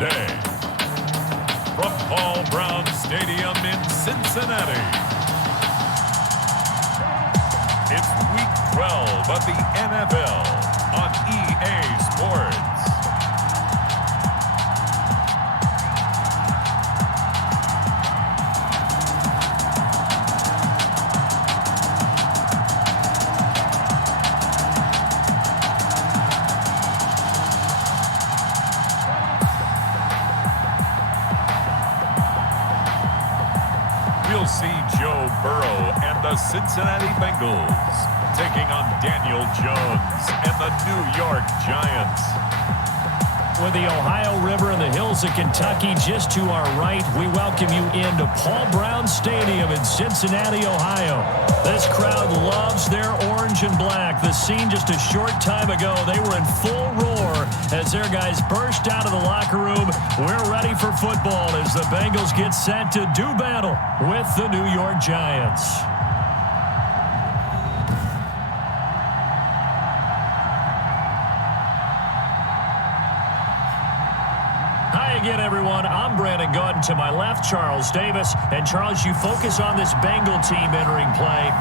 today. From Paul Brown Stadium in Cincinnati, it's Week 12 of the NFL on EA Sports. We'll see Joe Burrow and the Cincinnati Bengals taking on Daniel Jones and the New York Giants. With the Ohio River and the hills of Kentucky just to our right, we welcome you into Paul Brown Stadium in Cincinnati, Ohio. This crowd loves their orange and black. The scene just a short time ago, they were in full roar as their guys burst out of the locker room. We're ready for football as the Bengals get set to do battle with the New York Giants. Again, everyone, I'm Brandon Gautin. To my left, Charles Davis. And, Charles, you focus on this Bengal team entering play.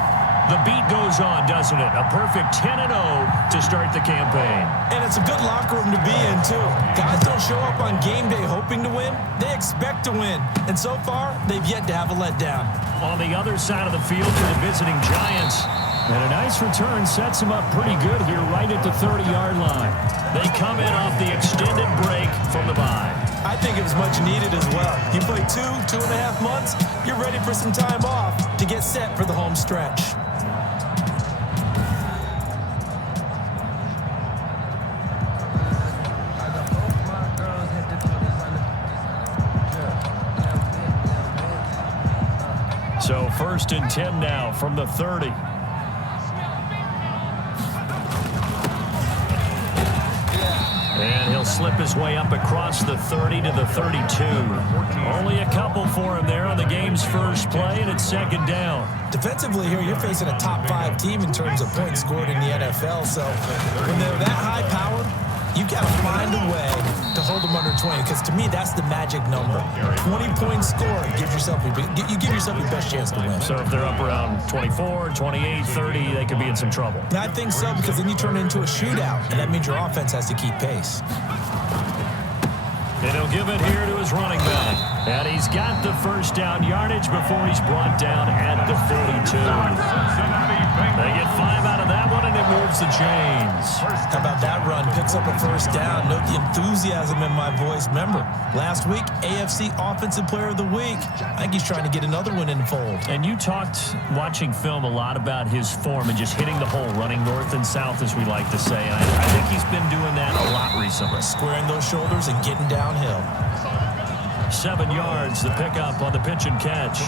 The beat goes on, doesn't it? A perfect 10-0 to start the campaign. And it's a good locker room to be in, too. Guys don't show up on game day hoping to win. They expect to win. And so far, they've yet to have a letdown. On the other side of the field for the visiting Giants. And a nice return sets them up pretty good here right at the 30-yard line. They come in off the extended break from the bye. I think it was much needed as well. You play 2.5 months, you're ready for some time off to get set for the home stretch. So 1st and 10 now from the 30. And he'll slip his way up across the 30 to the 32. Only a couple for him there on the game's first play, and it's 2nd down. Defensively here, you're facing a top 5 team in terms of points scored in the NFL. So when they're that high-powered, you've got to find a way to hold them under 20, because to me, that's the magic number. 20-point score, you give yourself your best chance to win. So if they're up around 24, 28, 30, they could be in some trouble. And I think so, because then you turn it into a shootout, and that means your offense has to keep pace. And he'll give it here to his running back. And he's got the first down yardage before he's brought down at the 42. They get 5 out of that one, and it moves the chains. How about that run? Picks up a first down. Note the enthusiasm in my voice. Remember, last week, AFC Offensive Player of the Week. I think he's trying to get another one in the fold. And you talked, watching film, a lot about his form and just hitting the hole, running north and south, as we like to say. And I think he's been doing that a lot recently. Squaring those shoulders and getting downhill. 7 yards, the pickup on the pitch and catch.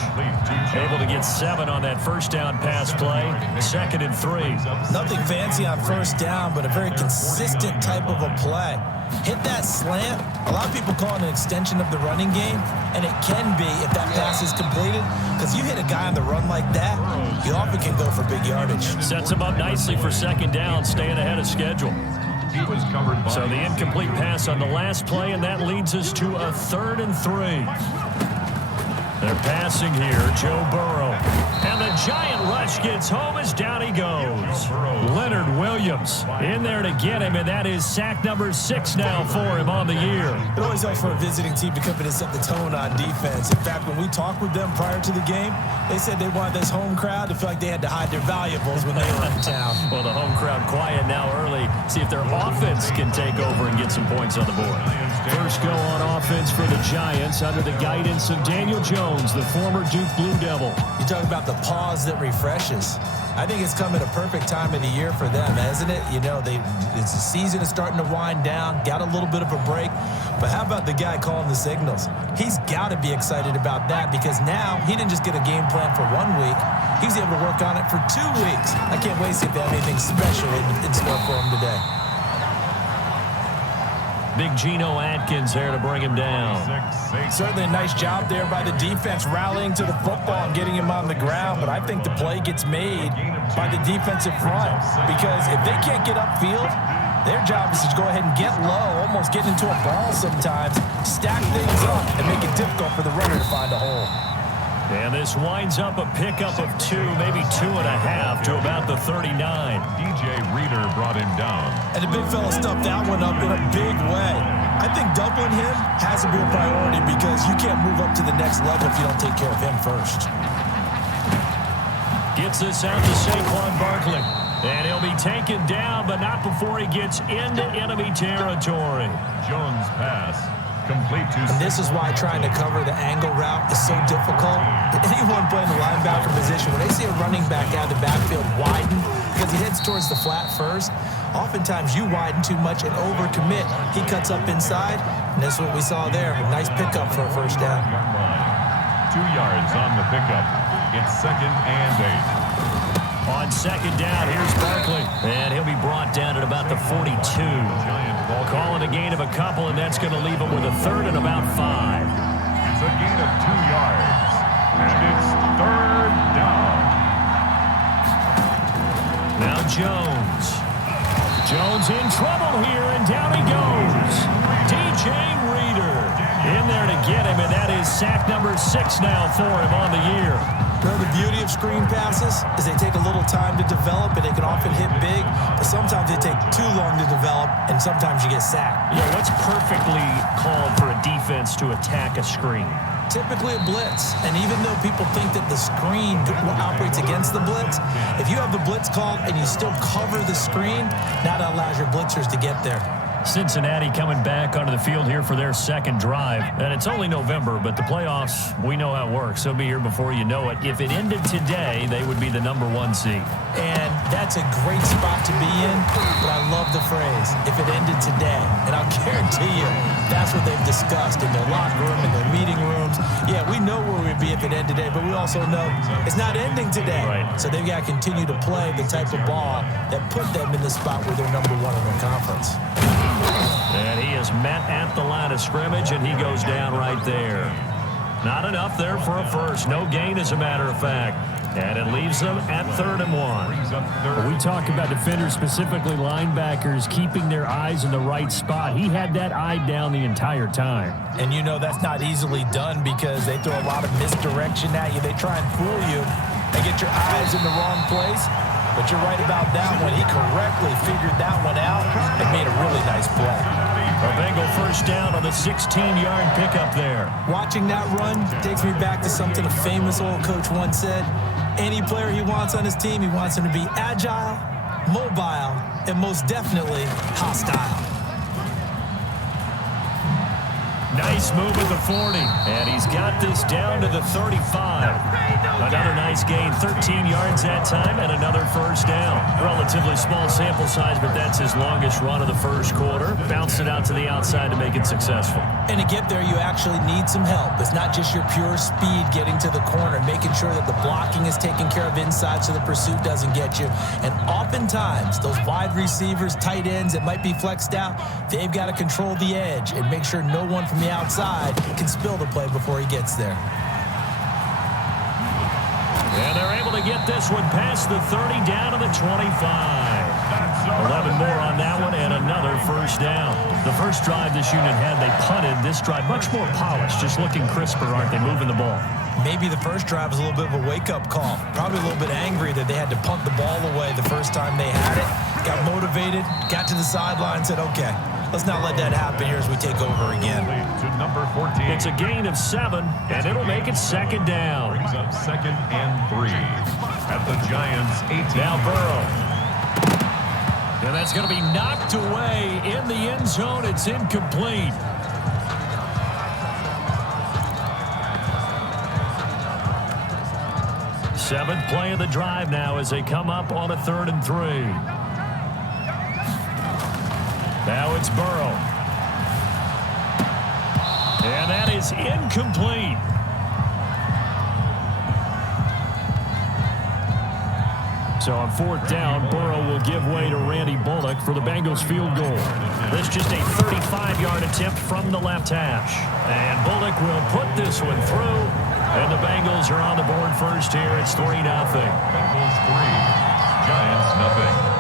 Able to get 7 on that first down pass play. 2nd and 3. Nothing fancy on first down, but a very consistent type of a play. Hit that slant. A lot of people call it an extension of the running game, and it can be if that pass is completed, because you hit a guy on the run like that, you often can go for big yardage. Sets him up nicely for 2nd down, staying ahead of schedule. So the incomplete pass on the last play, and that leads us to a 3rd and 3. They're passing here, Joe Burrow. And the giant rush gets home as down he goes. Leonard Williams in there to get him, and that is sack number 6 now for him on the year. It always helps for a visiting team to come in and set the tone on defense. In fact, when we talked with them prior to the game, they said they wanted this home crowd to feel like they had to hide their valuables when they were in town. Well, the home crowd quiet now early. See if their offense can take over and get some points on the board. First go on offense for the Giants under the guidance of Daniel Jones, the former Duke Blue Devil. You talk about the pause that refreshes. I think it's come at a perfect time of the year for them, hasn't it? You know, the season is starting to wind down, got a little bit of a break. But how about the guy calling the signals? He's got to be excited about that, because now he didn't just get a game plan for 1 week. He was able to work on it for 2 weeks. I can't wait to see if they have anything special in store for him today. Big Geno Atkins there to bring him down. Certainly a nice job there by the defense rallying to the football and getting him on the ground, but I think the play gets made by the defensive front, because if they can't get upfield, Their job is to go ahead and get low, almost get into a ball sometimes, stack things up, and make it difficult for the runner to find a hole. And this winds up a pickup of 2, maybe 2.5 to about the 39. DJ Reader brought him down. And the big fella stuffed that one up in a big way. I think doubling him has to be a priority because you can't move up to the next level if you don't take care of him first. Gets this out to Saquon Barkley. And he'll be taken down, but not before he gets into enemy territory. Jones' pass. Complete to and this is why trying to cover the angle route is so difficult. Anyone playing the linebacker position, when they see a running back out of the backfield widen because he heads towards the flat first, oftentimes you widen too much and overcommit. He cuts up inside, and that's what we saw there. A nice pickup for a first down. 2 yards on the pickup. It's 2nd and 8. On 2nd down, here's Barkley. And he'll be brought down at about the 42. Calling a gain of a couple, and that's going to leave him with a 3rd and about 5. It's a gain of 2 yards. And it's 3rd down. Now Jones. Jones in trouble here, and down he goes. DJ Reader in there to get him, and that is sack number 6 now for him on the year. You know, the beauty of screen passes is they take a little time to develop, and they can often hit big, but sometimes they take too long to develop, and sometimes you get sacked. Yeah, what's perfectly called for a defense to attack a screen? Typically a blitz, and even though people think that the screen operates against the blitz, if you have the blitz called and you still cover the screen, that allows your blitzers to get there. Cincinnati coming back onto the field here for their 2nd drive. And it's only November, but the playoffs, we know how it works. They'll be here before you know it. If it ended today, they would be the number 1 seed. And that's a great spot to be in, but I love the phrase, if it ended today. And I'll guarantee you, that's what they've discussed in their locker room, in their meeting rooms. Yeah, we know where we'd be if it ended today, but we also know it's not ending today. Right. So they've got to continue to play the type of ball that put them in the spot where they're number 1 in their conference. And he is met at the line of scrimmage, and he goes down right there. Not enough there for a first. No gain, as a matter of fact. And it leaves them at 3rd and 1. We talk about defenders, specifically linebackers, keeping their eyes in the right spot. He had that eye down the entire time. And you know that's not easily done because they throw a lot of misdirection at you. They try and fool you and get your eyes in the wrong place. But you're right about that one. He correctly figured that one out and made a really nice play. A Bengal first down on the 16-yard pickup there. Watching that run takes me back to something a famous old coach once said. Any player he wants on his team, he wants him to be agile, mobile, and most definitely hostile. Nice move at the 40. And he's got this down to the 35. Another nice gain, 13 yards that time, and another first down. Relatively small sample size, but that's his longest run of the first quarter. Bounced it out to the outside to make it successful. And to get there, you actually need some help. It's not just your pure speed getting to the corner, making sure that the blocking is taken care of inside so the pursuit doesn't get you. And oftentimes, those wide receivers, tight ends that might be flexed out, they've got to control the edge and make sure no one from the outside can spill the play before he gets there. And they're able to get this one past the 30 down to the 25. 11 more on that one and another first down. The first drive this unit had, they punted. This drive much more polished, just looking crisper, aren't they, moving the ball? Maybe the first drive was a little bit of a wake-up call. Probably a little bit angry that they had to punt the ball away the first time they had it. Got motivated, got to the sideline, said, okay, let's not let that happen here as we take over again. To number 14. It's a gain of 7, and it'll make it 2nd down. Brings up 2nd and 3 at the Giants' 18. Now Burrow. And that's going to be knocked away in the end zone. It's incomplete. Seventh play of the drive now as they come up on a 3rd and 3. Now it's Burrow. And that is incomplete. So on 4th down, Burrow will give way to Randy Bullock for the Bengals field goal. This just a 35-yard attempt from the left hash. And Bullock will put this one through. And the Bengals are on the board first here. It's 3-0. Bengals 3, Giants 0.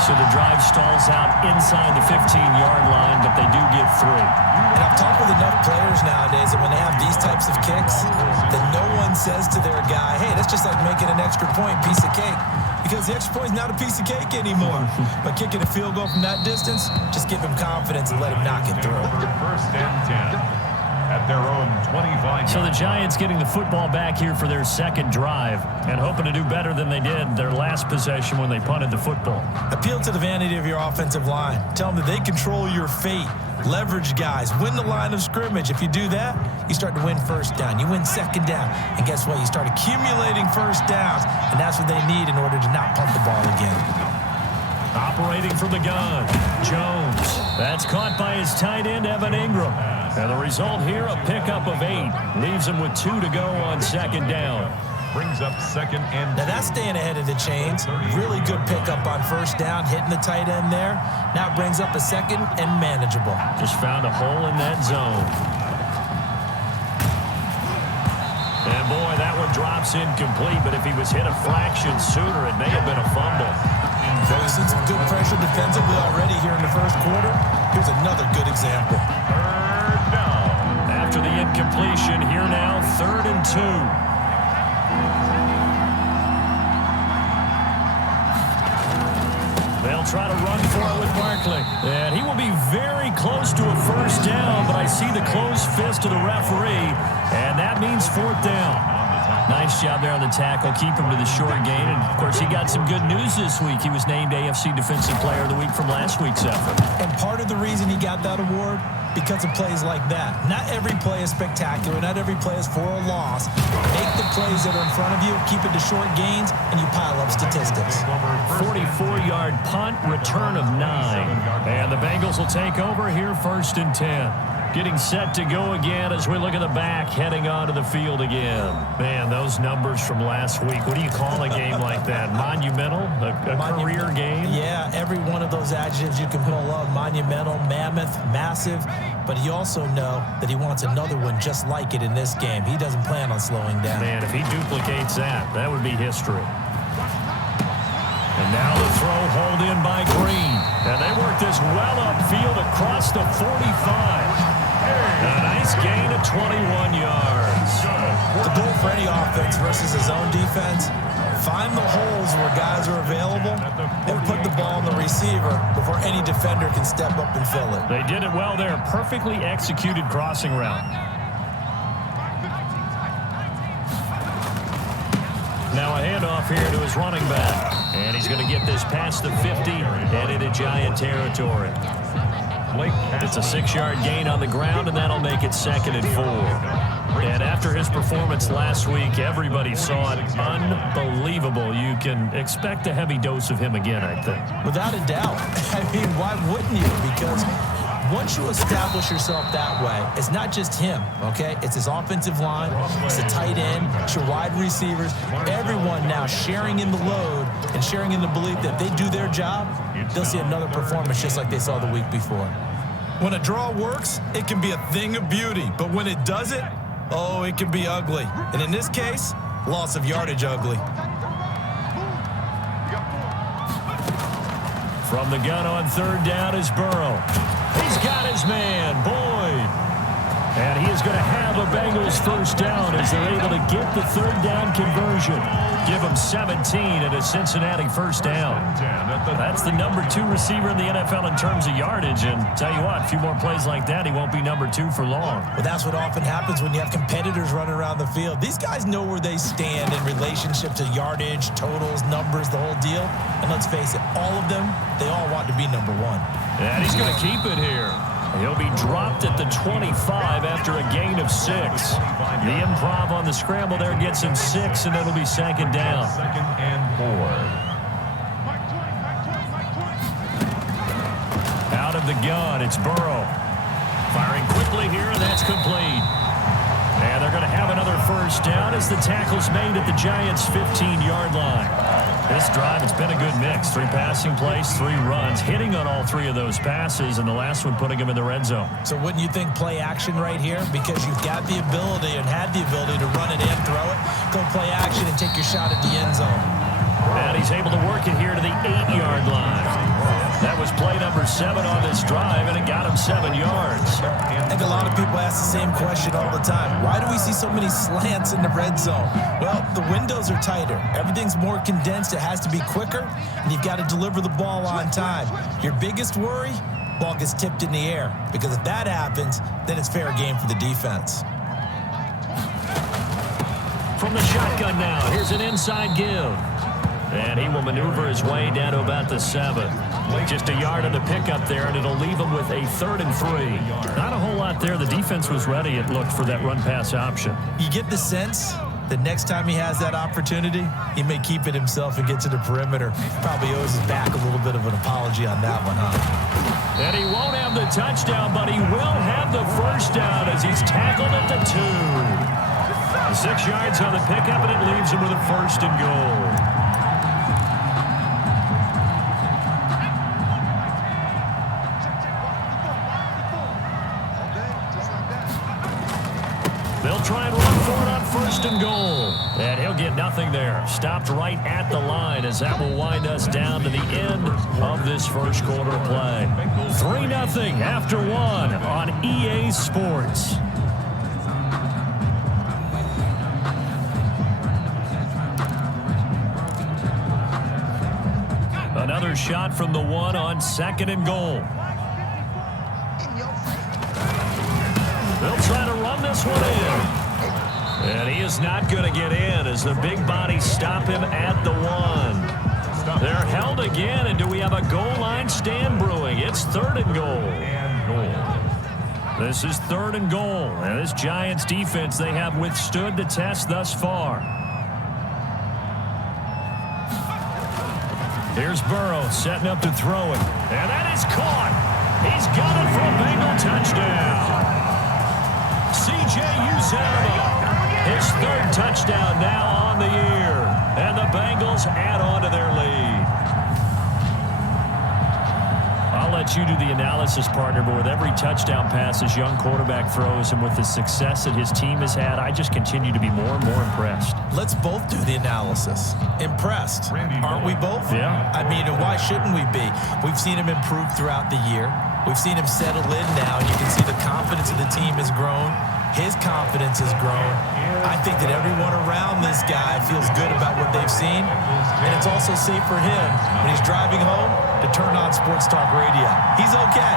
So the drive stalls out inside the 15-yard line, but they do get 3. And I've talked with enough players nowadays that when they have these types of kicks, that no one says to their guy, hey, that's just like making an extra point, piece of cake. Because the extra point is not a piece of cake anymore. But kicking a field goal from that distance, just give him confidence and let him knock it through. First and 10 at their own 25. So the Giants getting the football back here for their second drive and hoping to do better than they did their last possession when they punted the football. Appeal to the vanity of your offensive line. Tell them that they control your fate. Leverage guys. Win the line of scrimmage. If you do that, you start to win first down. You win second down. And guess what? You start accumulating first downs. And that's what they need in order to not punt the ball again. Operating from the gun, Jones. That's caught by his tight end, Evan Ingram. And the result here, a pickup of 8. Leaves him with 2 to go on second down. Brings up second and 2. Now that's staying ahead of the chains. Really good pickup on first down, hitting the tight end there. Now it brings up a second and manageable. Just found a hole in that zone. And boy, that one drops incomplete, but if he was hit a fraction sooner, it may have been a fumble. We've seen some good pressure defensively already here in the first quarter. Here's another good example. Third down. After the incompletion, here now, 3rd and 2. They'll try to run for it with Barkley. And he will be very close to a first down, but I see the closed fist of the referee, and that means 4th down. Nice job there on the tackle. Keep him to the short gain. And, of course, he got some good news this week. He was named AFC Defensive Player of the Week from last week's effort. And part of the reason he got that award, because of plays like that. Not every play is spectacular. Not every play is for a loss. Make the plays that are in front of you, keep it to short gains, and you pile up statistics. 44-yard punt, return of 9. And the Bengals will take over here, 1st and 10. Getting set to go again as we look at the back, heading onto the field again. Man, those numbers from last week. What do you call a game like that? Monumental? A career game? Yeah, every one of those adjectives you can pull up. Monumental, mammoth, massive. But you also know that he wants another one just like it in this game. He doesn't plan on slowing down. Man, if he duplicates that, that would be history. And now the throw hauled in by Green. And they work this well upfield across the 45. A nice gain of 21 yards. The goal for any offense versus his own defense, find the holes where guys are available and put the ball on the receiver before any defender can step up and fill it. They did it well there. Perfectly executed crossing route. Now a handoff here to his running back. And he's going to get this past the 50 and into Giant territory. It's a 6-yard gain on the ground, and that'll make it 2nd and 4. And after his performance last week, everybody saw it. Unbelievable. You can expect a heavy dose of him again, I think. Without a doubt. I mean, why wouldn't you? Because once you establish yourself that way, it's not just him, okay? It's his offensive line, it's the tight end, it's your wide receivers, everyone now sharing in the load and sharing in the belief that if they do their job, they'll see another performance just like they saw the week before. When a draw works, it can be a thing of beauty, but when it doesn't, oh, it can be ugly. And in this case, loss of yardage ugly. From the gun on 3rd down is Burrow. He's got his man, Boyd. And he is going to have a Bengals first down as they're able to get the 3rd down conversion. Give him 17 at a Cincinnati first down. That's the number 2 receiver in the NFL in terms of yardage. And tell you what, a few more plays like that, he won't be number 2 for long. Well, that's what often happens when you have competitors running around the field. These guys know where they stand in relationship to yardage, totals, numbers, the whole deal. And let's face it, all of them, they all want to be number 1. And he's going to keep it here. He'll be dropped at the 25 after a gain of 6. The improv on the scramble there gets him 6, and it'll be 2nd down. 2nd and 4. Out of the gun, it's Burrow. Firing quickly here, and that's complete. And they're going to have another first down as the tackle's made at the Giants' 15-yard line. This drive, it's been a good mix. 3 passing plays, 3 runs, hitting on all 3 of those passes, and the last one putting him in the red zone. So wouldn't you think play action right here? Because you've got the ability and had the ability to run it and throw it. Go play action and take your shot at the end zone. And he's able to work it here to the 8-yard line. That was play number 7 on this drive, and it got him 7 yards. I think a lot of people ask the same question all the time. Why do we see so many slants in the red zone? Well, the windows are tighter. Everything's more condensed. It has to be quicker, and you've got to deliver the ball on time. Your biggest worry? Ball gets tipped in the air, because if that happens, then it's fair game for the defense. From the shotgun now, here's an inside give. And he will maneuver his way down to about the 7. Just a yard on the pickup there, and it'll leave him with a 3rd and 3. Not a whole lot there. The defense was ready, it looked, for that run-pass option. You get the sense that next time he has that opportunity, he may keep it himself and get to the perimeter. Probably owes his back a little bit of an apology on that one, huh? And he won't have the touchdown, but he will have the first down as he's tackled at the 2. 6 yards on the pickup, and it leaves him with a 1st and goal. They'll try and run for it on 1st and goal. And he'll get nothing there. Stopped right at the line as that will wind us down to the end of this first quarter play. 3-0 after 1 on EA Sports. Another shot from the 1 on 2nd and goal. They'll try to run this one in. And he is not going to get in as the big bodies stop him at the 1. They're held again, and do we have a goal line stand brewing? It's 3rd and goal. This is 3rd and goal. And this Giants defense, they have withstood the test thus far. Here's Burrow setting up to throw it. And that is caught. He's got it for a Bengal touchdown. C.J. Uzomah, his 3rd touchdown now on the year. And the Bengals add on to their lead. I'll let you do the analysis, partner, but with every touchdown pass his young quarterback throws and with the success that his team has had, I just continue to be more and more impressed. Let's both do the analysis. Impressed. Aren't we both? Yeah. I mean, why shouldn't we be? We've seen him improve throughout the year. We've seen him settle in now, and you can see the confidence of the team has grown. His confidence has grown. I think that everyone around this guy feels good about what they've seen, and it's also safe for him when he's driving home to turn on Sports Talk Radio. He's okay.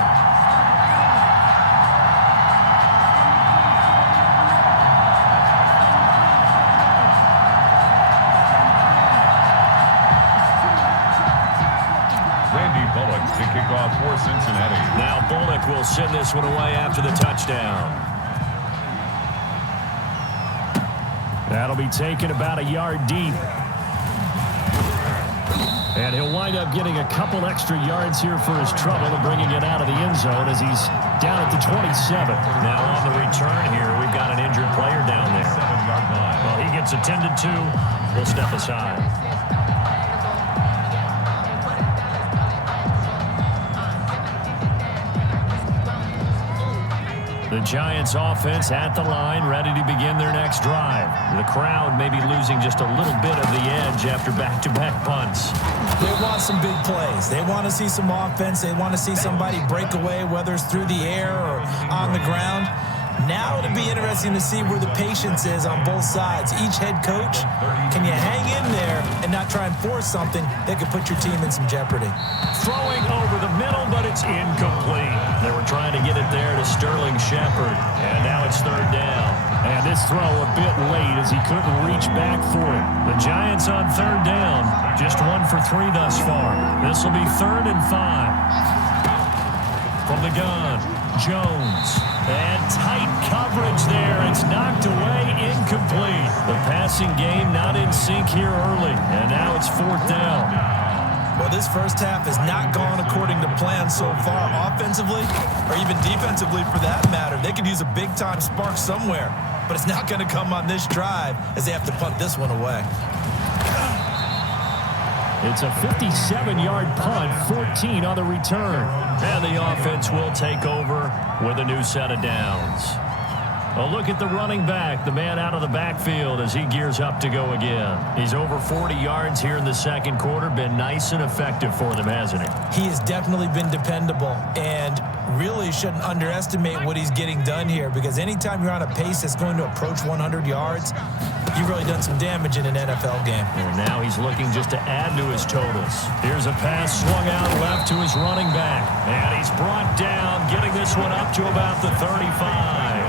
To kick off for Cincinnati. Now Bullock will send this one away after the touchdown. That'll be taken about a yard deep. And he'll wind up getting a couple extra yards here for his trouble and bringing it out of the end zone as he's down at the 27. Now on the return here, we've got an injured player down there. Well, he gets attended to. We'll step aside. The Giants offense at the line, ready to begin their next drive. The crowd may be losing just a little bit of the edge after back-to-back punts. They want some big plays. They want to see some offense. They want to see somebody break away, whether it's through the air or on the ground. Now it'll be interesting to see where the patience is on both sides. Each head coach, can you hang in there and not try and force something that could put your team in some jeopardy? Throwing over the middle, but it's incomplete. They were trying to get it there to Sterling Shepard, and now it's 3rd down. And this throw a bit late as he couldn't reach back for it. The Giants on 3rd down, just 1 for 3 thus far. This will be 3rd and 5. From the gun, Jones. And tight coverage there. It's knocked away, incomplete. The passing game not in sync here early, and now it's 4th down. Well, this first half has not gone according to plan so far offensively or even defensively for that matter. They could use a big-time spark somewhere, but it's not going to come on this drive as they have to punt this one away. It's a 57-yard punt, 14 on the return. And the offense will take over with a new set of downs. A look at the running back, the man out of the backfield as he gears up to go again. He's over 40 yards here in the second quarter. Been nice and effective for them, hasn't he? He has definitely been dependable and really shouldn't underestimate what he's getting done here, because anytime you're on a pace that's going to approach 100 yards, you've really done some damage in an NFL game. And now he's looking just to add to his totals. Here's a pass swung out left to his running back. And he's brought down, getting this one up to about the 35.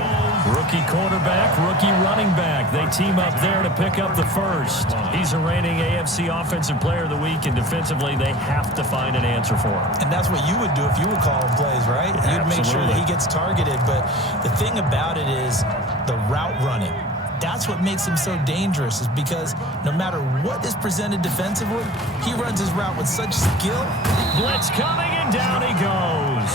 Rookie quarterback, rookie running back. They team up there to pick up the first. He's a reigning AFC Offensive Player of the Week, and defensively they have to find an answer for him. And that's what you would do if you were calling plays, right? You'd make sure that he gets targeted. But the thing about it is the route running. That's what makes him so dangerous, is because no matter what is presented defensively, he runs his route with such skill. Blitz coming, and down he goes.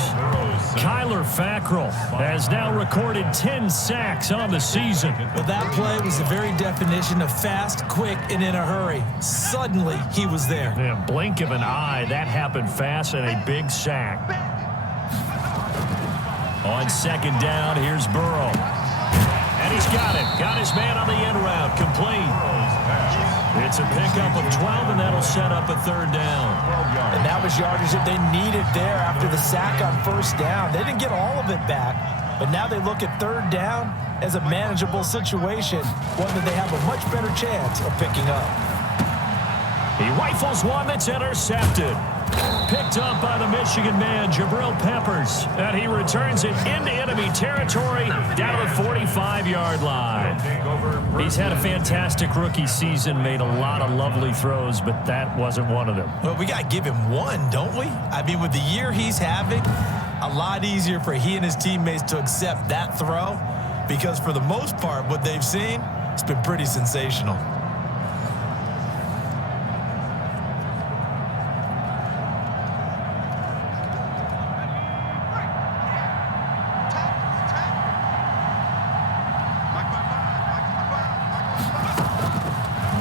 Kyler Fackrell has now recorded 10 sacks on the season. Well, that play was the very definition of fast, quick, and in a hurry. Suddenly, he was there. Yeah, blink of an eye, that happened fast, and a big sack. On second down, here's Burrow. And he's got it. Got his man on the end route. Complete. It's a pickup of 12, and that'll set up a third down. And that was yardage that they needed there after the sack on first down. They didn't get all of it back, but now they look at third down as a manageable situation, one that they have a much better chance of picking up. He rifles one that's intercepted. Picked up by the Michigan man, Jabril Peppers. And he returns it into enemy territory down to the 45-yard line. He's had a fantastic rookie season, made a lot of lovely throws, but that wasn't one of them. Well, we got to give him one, don't we? I mean, with the year he's having, a lot easier for he and his teammates to accept that throw, because for the most part, what they've seen, it's been pretty sensational.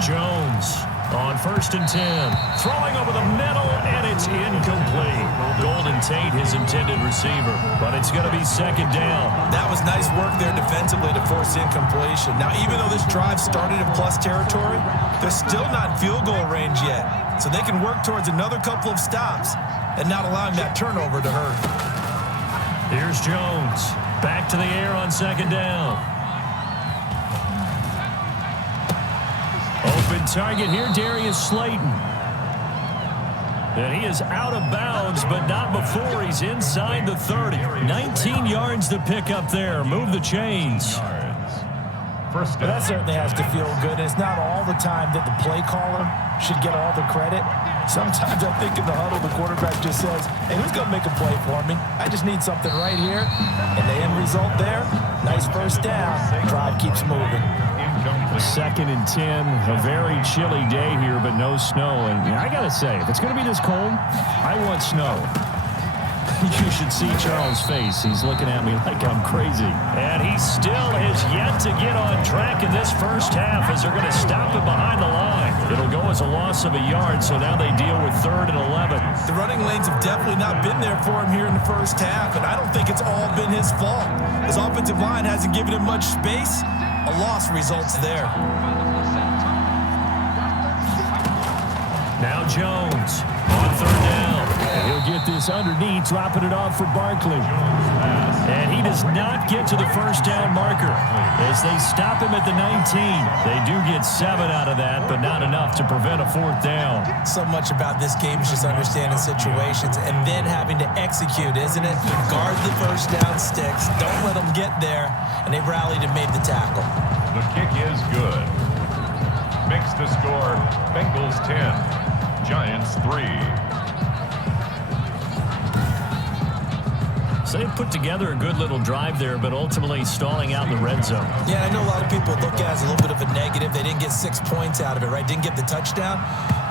Jones on 1st and 10. Throwing over the middle, and it's incomplete. Golden Tate, his intended receiver, but it's going to be second down. That was nice work there defensively to force incompletion. Now, even though this drive started in plus territory, they're still not in field goal range yet. So they can work towards another couple of stops and not allowing that turnover to hurt. Here's Jones. Back to the air on second down. Open target here, Darius Slayton. And he is out of bounds, but not before he's inside the 30. 19 yards to pick up there. Move the chains. Well, that certainly has to feel good. And it's not all the time that the play caller should get all the credit. Sometimes I think in the huddle, the quarterback just says, hey, who's going to make a play for me? I just need something right here. And the end result there, nice first down. Drive keeps moving. 2nd and 10, a very chilly day here, but no snow. And I got to say, if it's going to be this cold, I want snow. You should see Charles' face. He's looking at me like I'm crazy. And he still has yet to get on track in this first half as they're going to stop him behind the line. It'll go as a loss of a yard, so now they deal with 3rd and 11. The running lanes have definitely not been there for him here in the first half, and I don't think it's all been his fault. His offensive line hasn't given him much space. A loss results there. Now Jones on 3rd down. And he'll get this underneath, dropping it off for Barkley. And he does not get to the first down marker as they stop him at the 19. They do get 7 out of that, but not enough to prevent a 4th down. So much about this game is just understanding situations and then having to execute, isn't it? Guard the first down sticks. Don't let them get there. And they rallied and made the tackle. The kick is good. Makes the score Bengals 10, Giants 3. So they put together a good little drive there, but ultimately stalling out in the red zone. Yeah, I know a lot of people look at it as a little bit of a negative. They didn't get 6 points out of it, right? Didn't get the touchdown.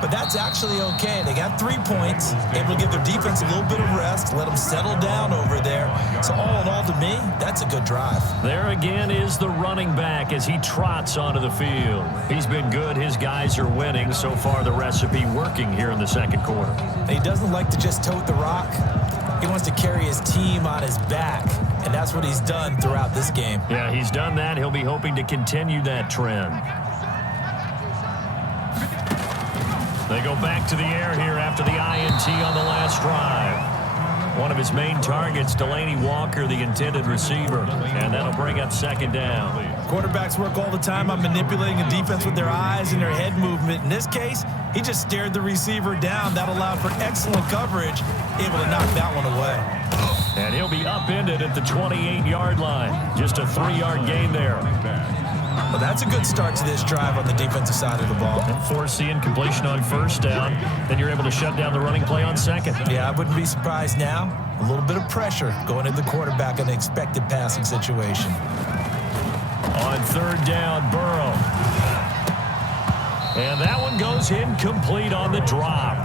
But that's actually okay. They got 3 points. Able to give their defense a little bit of rest, let them settle down over there. So all in all, to me, that's a good drive. There again is the running back as he trots onto the field. He's been good. His guys are winning. So far, the recipe working here in the second quarter. He doesn't like to just tote the rock. He wants wants to carry his team on his back, and that's what he's done throughout this game. Yeah, he's done that. He'll be hoping to continue that trend. They go back to the air here after the INT on the last drive. One of his main targets, Delaney Walker, the intended receiver, and that'll bring up second down. Quarterbacks work all the time on manipulating a defense with their eyes and their head movement. In this case, he just stared the receiver down. That allowed for excellent coverage, able to knock that one away. And he'll be upended at the 28-yard line. Just a 3-yard gain there. Well, that's a good start to this drive on the defensive side of the ball. And force the incompletion on first down. Then you're able to shut down the running play on second. Yeah, I wouldn't be surprised now. A little bit of pressure going into the quarterback in an expected passing situation. On third down, Burrow. And that one goes incomplete on the drop.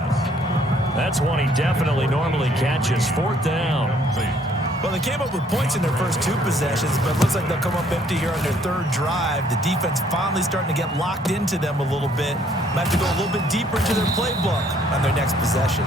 That's one he definitely normally catches. Fourth down. Well, they came up with points in their first 2 possessions, but it looks like they'll come up empty here on their third drive. The defense finally starting to get locked into them a little bit. Might have to go a little bit deeper into their playbook on their next possession.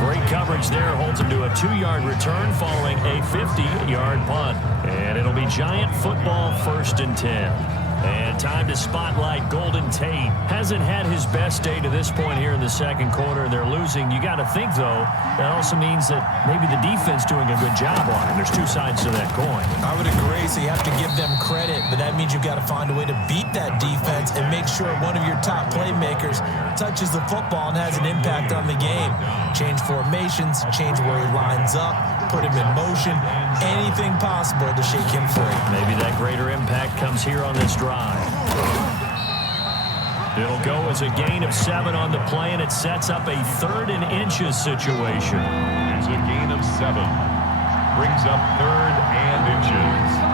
Great coverage there. Holds them to a 2-yard return following a 50-yard punt. And it'll be Giant football, 1st and 10. And time to spotlight Golden Tate. Hasn't had his best day to this point here in the second quarter. They're losing. You got to think, though, that also means that maybe the defense doing a good job on him. There's 2 sides to that coin. I would agree, so you have to give them credit, but that means you've got to find a way to beat that defense and make sure one of your top playmakers touches the football and has an impact on the game. Change formations, change where he lines up, put him in motion, anything possible to shake him free. Maybe that greater impact comes here on this drive. It'll go as a gain of 7 on the play, and it sets up a 3rd and inches situation. It's a gain of 7. Brings up 3rd and inches.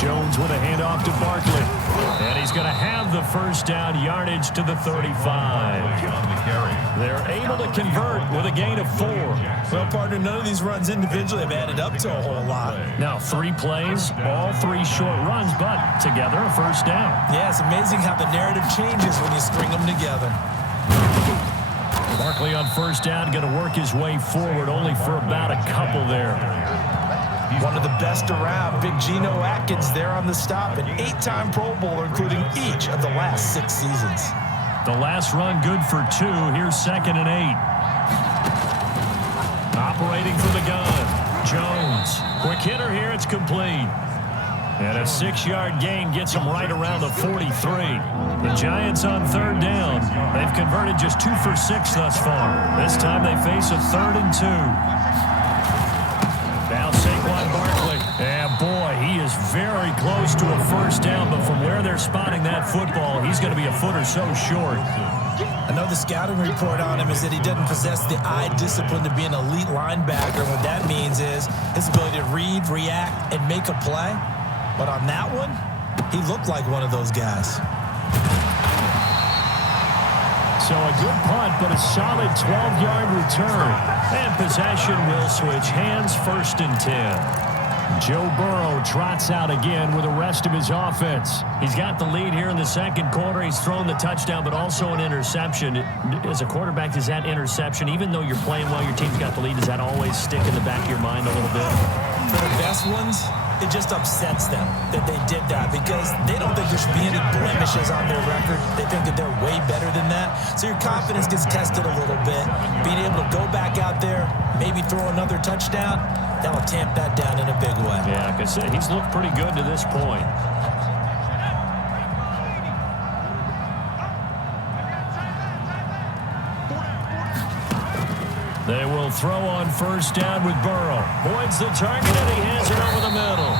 Jones with a handoff to Barkley. And he's going to have the first down, yardage to the 35. They're able to convert with a gain of 4. Well, partner, none of these runs individually have added up to a whole lot. Now 3 plays, all 3 short runs, but together a first down. Yeah, it's amazing how the narrative changes when you string them together. Barkley on first down, going to work his way forward, only for about a couple there. One of the best around, Big Geno Atkins there on the stop, an 8-time Pro Bowler, including each of the last 6 seasons. The last run good for 2. Here's 2nd and 8. Operating for the gun. Jones. Quick hitter here. It's complete. And a 6-yard gain gets him right around the 43. The Giants on third down. They've converted just 2 for 6 thus far. This time they face a 3rd and 2. Now Saquon Barkley. And boy, he is very close to a first down, but from where they're spotting that football, he's going to be a foot or so short. Another scouting report on him is that he doesn't possess the eye discipline to be an elite linebacker. What that means is his ability to read, react, and make a play. But on that one, he looked like one of those guys. So a good punt, but a solid 12-yard return. And possession will switch hands, 1st and 10. Joe Burrow trots out again with the rest of his offense. He's got the lead here in the second quarter. He's thrown the touchdown, but also an interception. As a quarterback, does that interception, even though you're playing well, your team's got the lead, does that always stick in the back of your mind a little bit? For the best ones, it just upsets them that they did that because they don't think there should be any blemishes on their record. They think that they're way better than that. So your confidence gets tested a little bit. Being able to go back out there, maybe throw another touchdown, that'll tamp that down in a big way. Yeah, because he's looked pretty good to this point. They will throw on first down with Burrow. Boyd's the target, and he hands it over the middle.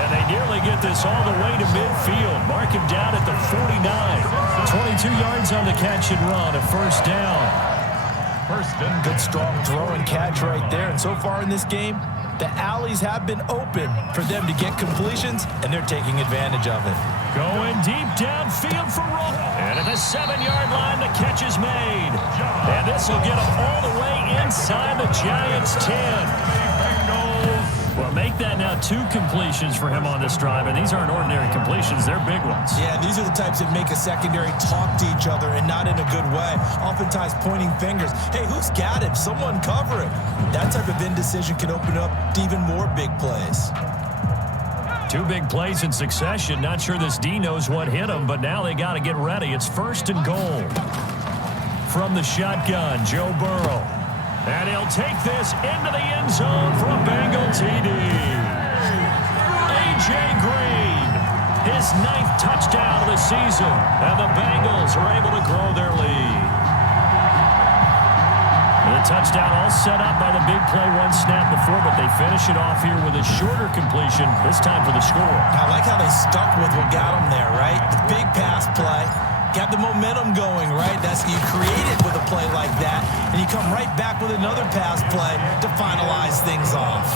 And they nearly get this all the way to midfield. Mark him down at the 49. 22 yards on the catch and run, a first down. First and good, strong throw and catch right there. And so far in this game, the alleys have been open for them to get completions, and they're taking advantage of it. Going deep downfield for Roll. And at the 7-yard line, the catch is made. And this will get them all the way inside the Giants' 10. Bengals Well, make that now 2 completions for him on this drive, and these aren't ordinary completions. They're big ones. Yeah, these are the types that make a secondary talk to each other and not in a good way. Oftentimes pointing fingers. Hey, who's got him? Someone cover him. That type of indecision can open up to even more big plays. 2 big plays in succession. Not sure this D knows what hit him, but now they got to get ready. It's 1st and goal. From the shotgun, Joe Burrow. And he'll take this into the end zone for a Bengal TD. A.J. Green, his 9th touchdown of the season, and the Bengals are able to grow their lead. The touchdown all set up by the big play 1 snap before, but they finish it off here with a shorter completion, this time for the score. I like how they stuck with what got them there, right? The big pass play. Got the momentum going, right? That's you create it with a play like that, and you come right back with another pass play to finalize things off.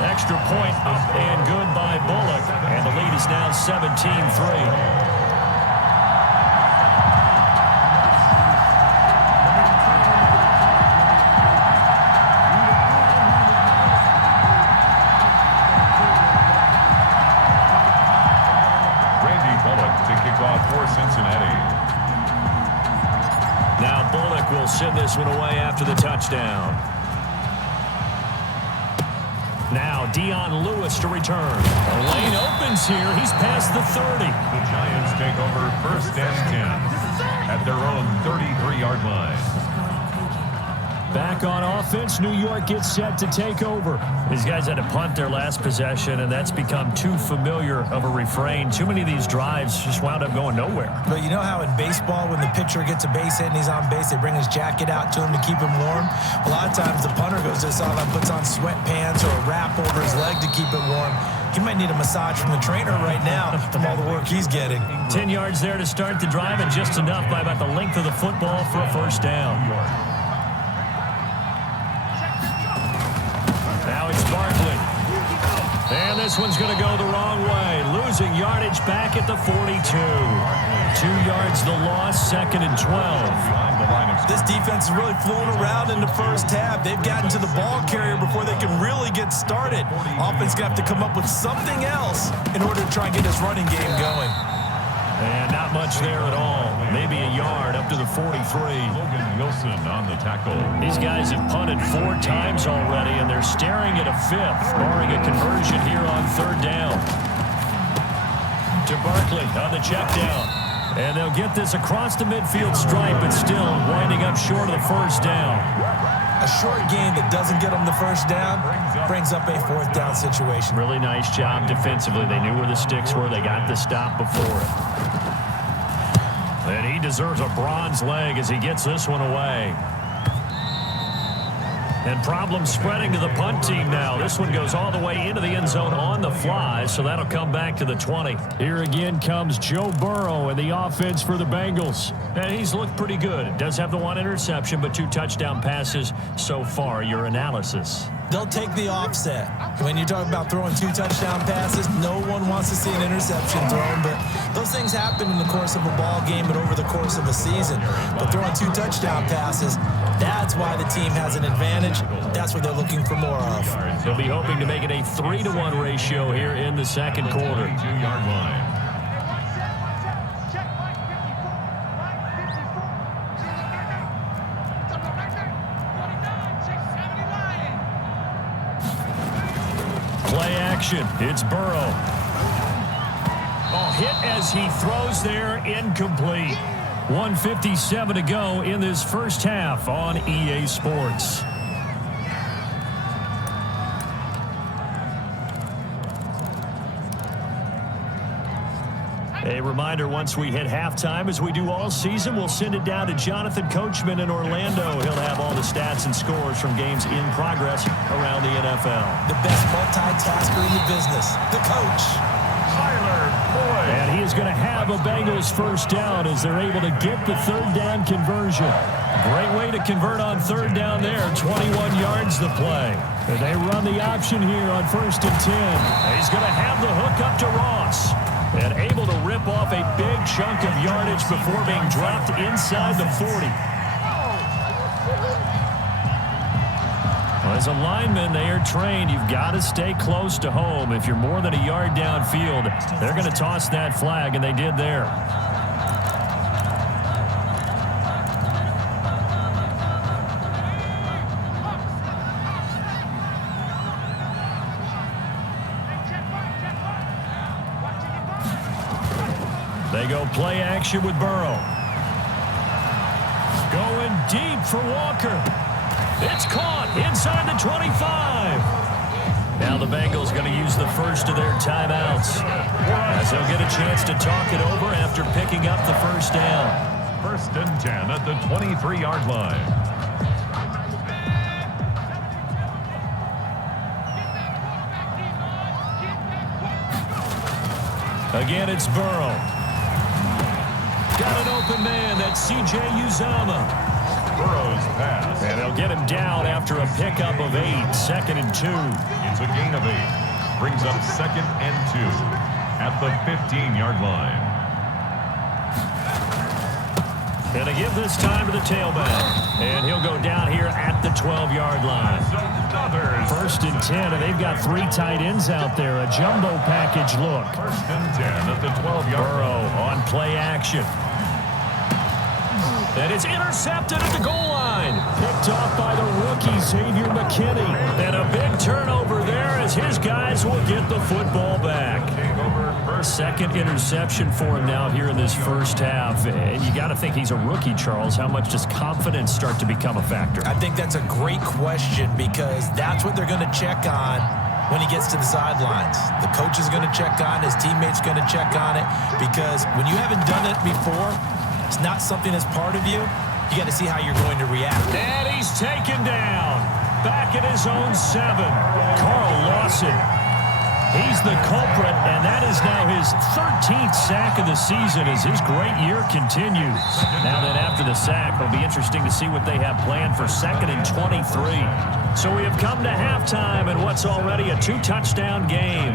Extra point up and good by Bullock, and the lead is now 17-3. Will send this one away after the touchdown. Now Dion Lewis to return. The lane opens here. He's past the 30. The Giants take over 1st and 10 at their own 33-yard line. Back on offense, New York gets set to take over. These guys had to punt their last possession, and that's become too familiar of a refrain. Too many of these drives just wound up going nowhere. But you know how in baseball, when the pitcher gets a base hit and he's on base, they bring his jacket out to him to keep him warm? A lot of times the punter goes to the sideline, puts on sweatpants or a wrap over his leg to keep it warm. He might need a massage from the trainer right now from all the work he's getting. 10 yards there to start the drive, and just enough by about the length of the football for a 1st down. And this one's going to go the wrong way. Losing yardage back at the 42. 2 yards the loss, 2nd and 12. This defense is really flown around in the first half. They've gotten to the ball carrier before they can really get started. Offense going to have to come up with something else in order to try and get this running game going. And not much there at all. Maybe a yard up to the 43. Logan Wilson on the tackle. These guys have punted 4 times already, and they're staring at a 5th, barring a conversion here on 3rd down. To Barkley on the check down. And they'll get this across the midfield stripe, but still winding up short of the 1st down. A short game that doesn't get them the 1st down brings up a 4th down situation. Really nice job defensively. They knew where the sticks were. They got the stop before it. And he deserves a bronze leg as he gets this one away. And problems spreading to the punt team now. This one goes all the way into the end zone on the fly, so that'll come back to the 20. Here again comes Joe Burrow and the offense for the Bengals. And he's looked pretty good. Does have the 1 interception, but 2 touchdown passes so far. Your analysis? They'll take the offset. When you talk about throwing 2 touchdown passes, no one wants to see an interception thrown, but those things happen in the course of a ball game and over the course of a season. But throwing 2 touchdown passes, that's why the team has an advantage. That's what they're looking for more of. They'll be hoping to make it a 3-to-1 ratio here in the 2nd quarter. 2-yard line. Play action. It's Burrow. Oh, hit as he throws there, incomplete. 1:57 to go in this first half on EA Sports. A reminder, once we hit halftime, as we do all season, we'll send it down to Jonathan Coachman in Orlando. He'll have all the stats and scores from games in progress around the NFL. The best multitasker in the business, the coach. And he is going to have a Bengals 1st down as they're able to get the 3rd down conversion. Great way to convert on 3rd down there. 21 yards the play. And they run the option here on 1st and 10. He's going to have the hook up to Ross. And able to rip off a big chunk of yardage before being dropped inside the 40. Well, As a lineman, they are trained. You've got to stay close to home. If you're more than a yard downfield, they're going to toss that flag, and they did there. They go play action with Burrow. Going deep for Walker. It's caught inside the 25. Now the Bengals going to use the first of their timeouts, as they'll get a chance to talk it over after picking up the first down. 1st and 10 at the 23-yard line. Again, it's Burrow. Got an open man. That's C.J. Uzomah. Burrow's pass. And they'll get him down after a pickup of 8. 2nd and 2. It's a gain of 8. Brings up 2nd and 2 at the 15-yard line. Gonna give this time to the tailback. And he'll go down here at the 12-yard line. 1st and 10, and they've got 3 tight ends out there. A jumbo package look. 1st and 10 at the 12-yard Burrow line. on play action. And it's intercepted at the goal line. Picked off by the rookie, Xavier McKinney. And a big turnover there as his guys will get the football back. 2nd interception for him now here in this first half. And you got to think he's a rookie, Charles. How much does confidence start to become a factor? I think that's a great question because that's what they're going to check on when he gets to the sidelines. The coach is going to check on, his teammates going to check on it, because when you haven't done it before, it's not something that's part of you. You got to see how you're going to react. And he's taken down. Back at his own 7. Carl Lawson. He's the culprit, and that is now his 13th sack of the season as his great year continues. Now then, after the sack, it'll be interesting to see what they have planned for 2nd and 23. So we have come to halftime in what's already a 2-touchdown game.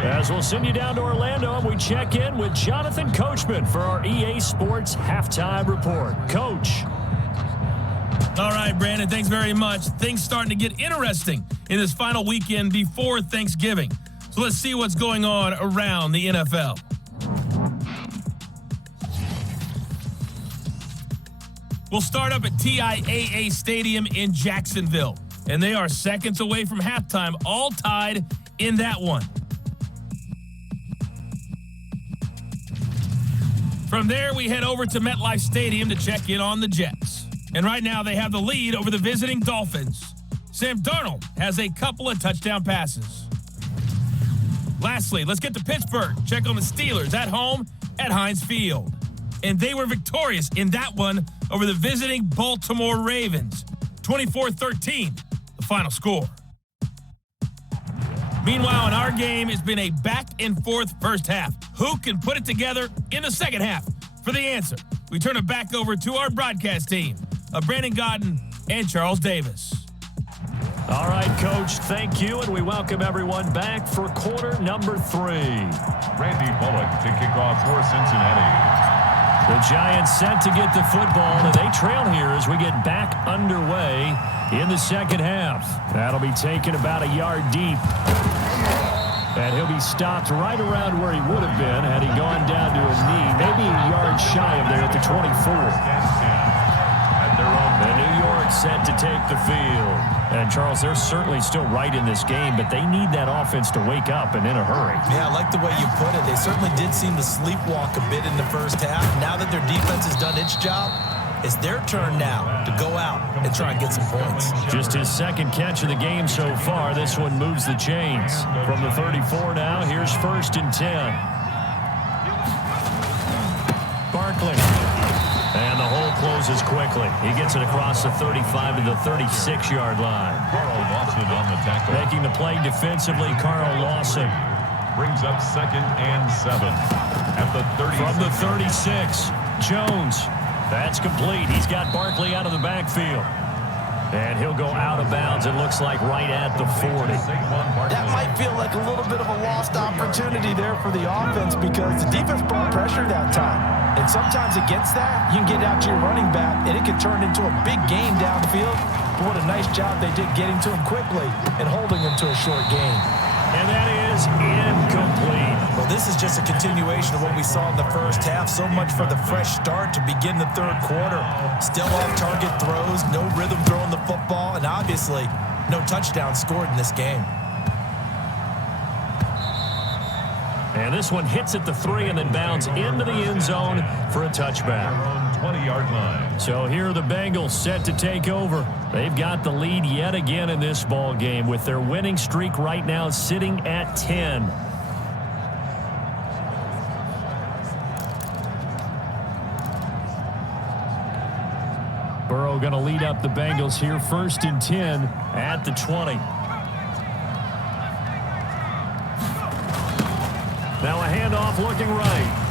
As we'll send you down to Orlando, and we check in with Jonathan Coachman for our EA Sports Halftime Report. Coach. All right, Brandon, thanks very much. Things starting to get interesting in this final weekend before Thanksgiving. So let's see what's going on around the NFL. We'll start up at TIAA Stadium in Jacksonville. And they are seconds away from halftime, all tied in that one. From there, we head over to MetLife Stadium to check in on the Jets. And right now, they have the lead over the visiting Dolphins. Sam Darnold has a couple of touchdown passes. Lastly, let's get to Pittsburgh. Check on the Steelers at home at Heinz Field. And they were victorious in that one over the visiting Baltimore Ravens. 24-13, the final score. Meanwhile, in our game, it's been a back-and-forth first half. Who can put it together in the second half? For the answer, we turn it back over to our broadcast team of Brandon Godden and Charles Davis. All right, Coach, thank you, and we welcome everyone back for quarter number 3. Randy Bullock to kick off for Cincinnati. The Giants set to get the football, and they trail here as we get back underway in the second half. That'll be taken about a yard deep. And he'll be stopped right around where he would have been had he gone down to a knee, maybe a yard shy of there at the 24. And New York set to take the field. And, Charles, they're certainly still right in this game, but they need that offense to wake up and in a hurry. Yeah, I like the way you put it. They certainly did seem to sleepwalk a bit in the first half. Now that their defense has done its job, it's their turn now to go out and try and get some points. Just his second catch of the game so far. This one moves the chains. From the 34 now, here's 1st and 10. Barkley. And the hole closes quickly. He gets it across the 35 to the 36-yard line. Carl Lawson on the tackle. Making the play defensively, Carl Lawson. Brings up 2nd and 7 at the 36. From the 36, Jones. That's complete. He's got Barkley out of the backfield. And he'll go out of bounds, it looks like, right at the 40. That might feel like a little bit of a lost opportunity there for the offense because the defense brought pressure that time. And sometimes against that, you can get out to your running back, and it can turn into a big game downfield. But what a nice job they did getting to him quickly and holding him to a short gain. And that is incomplete. Well, this is just a continuation of what we saw in the first half. So much for the fresh start to begin the third quarter. Still off-target throws, no rhythm throwing the football, and obviously no touchdown scored in this game. And this one hits at the 3 and then bounds into the end zone for a touchback. 20-yard line. So here are the Bengals set to take over. They've got the lead yet again in this ball game with their winning streak right now sitting at 10. Burrow going to lead up the Bengals here, 1st and 10 at the 20. Now a handoff looking right.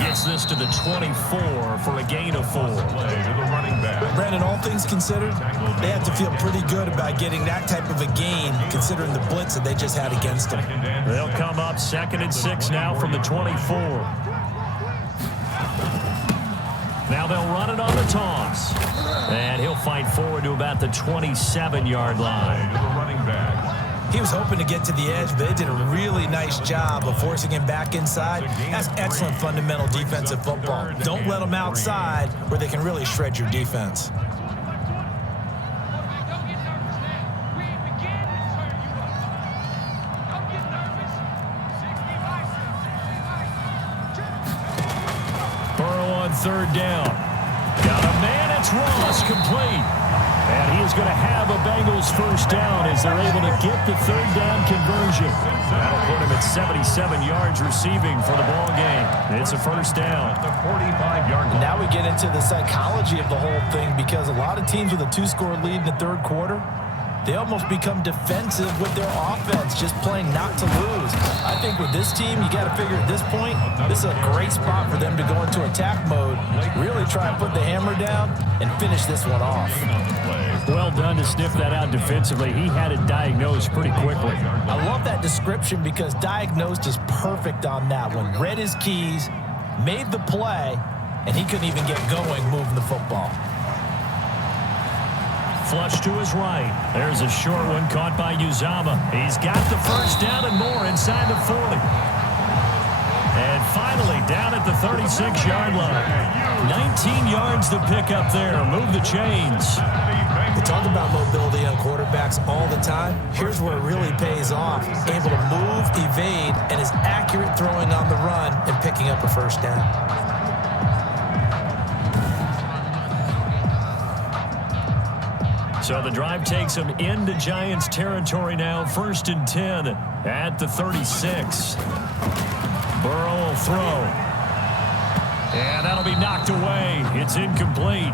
Gets this to the 24 for a gain of 4. Play to the running back. Brandon, all things considered, they have to feel pretty good about getting that type of a gain considering the blitz that they just had against them. They'll come up 2nd and 6 now from the 24. Now they'll run it on the toss. And he'll fight forward to about the 27-yard line. To the running back. He was hoping to get to the edge, but they did a really nice job of forcing him back inside. That's excellent fundamental defensive football. Don't let them outside where they can really shred your defense. Burrow on 3rd down. Got a man, it's Ross, complete. And he is going to have a Bengals 1st down as they're able to get the 3rd down conversion. That'll put him at 77 yards receiving for the ball game. It's a 1st down. The 45-yard line. Now we get into the psychology of the whole thing because a lot of teams with a 2-score lead in the third quarter, they almost become defensive with their offense, just playing not to lose. I think with this team, you got to figure at this point, this is a great spot for them to go into attack mode, really try and put the hammer down and finish this one off. Well done to sniff that out defensively. He had it diagnosed pretty quickly. I love that description because diagnosed is perfect on that one. Read his keys, made the play, and he couldn't even get going moving the football. Flush to his right. There's a short one caught by Uzama. He's got the 1st down and more inside the 40. And finally down at the 36-yard line. 19 yards to pick up there. Move the chains. We talk about mobility on quarterbacks all the time. Here's where it really pays off. Able to move, evade, and is accurate throwing on the run and picking up a 1st down. So the drive takes him into Giants territory now. 1st and 10 at the 36. Burrow will throw. And that'll be knocked away. It's incomplete.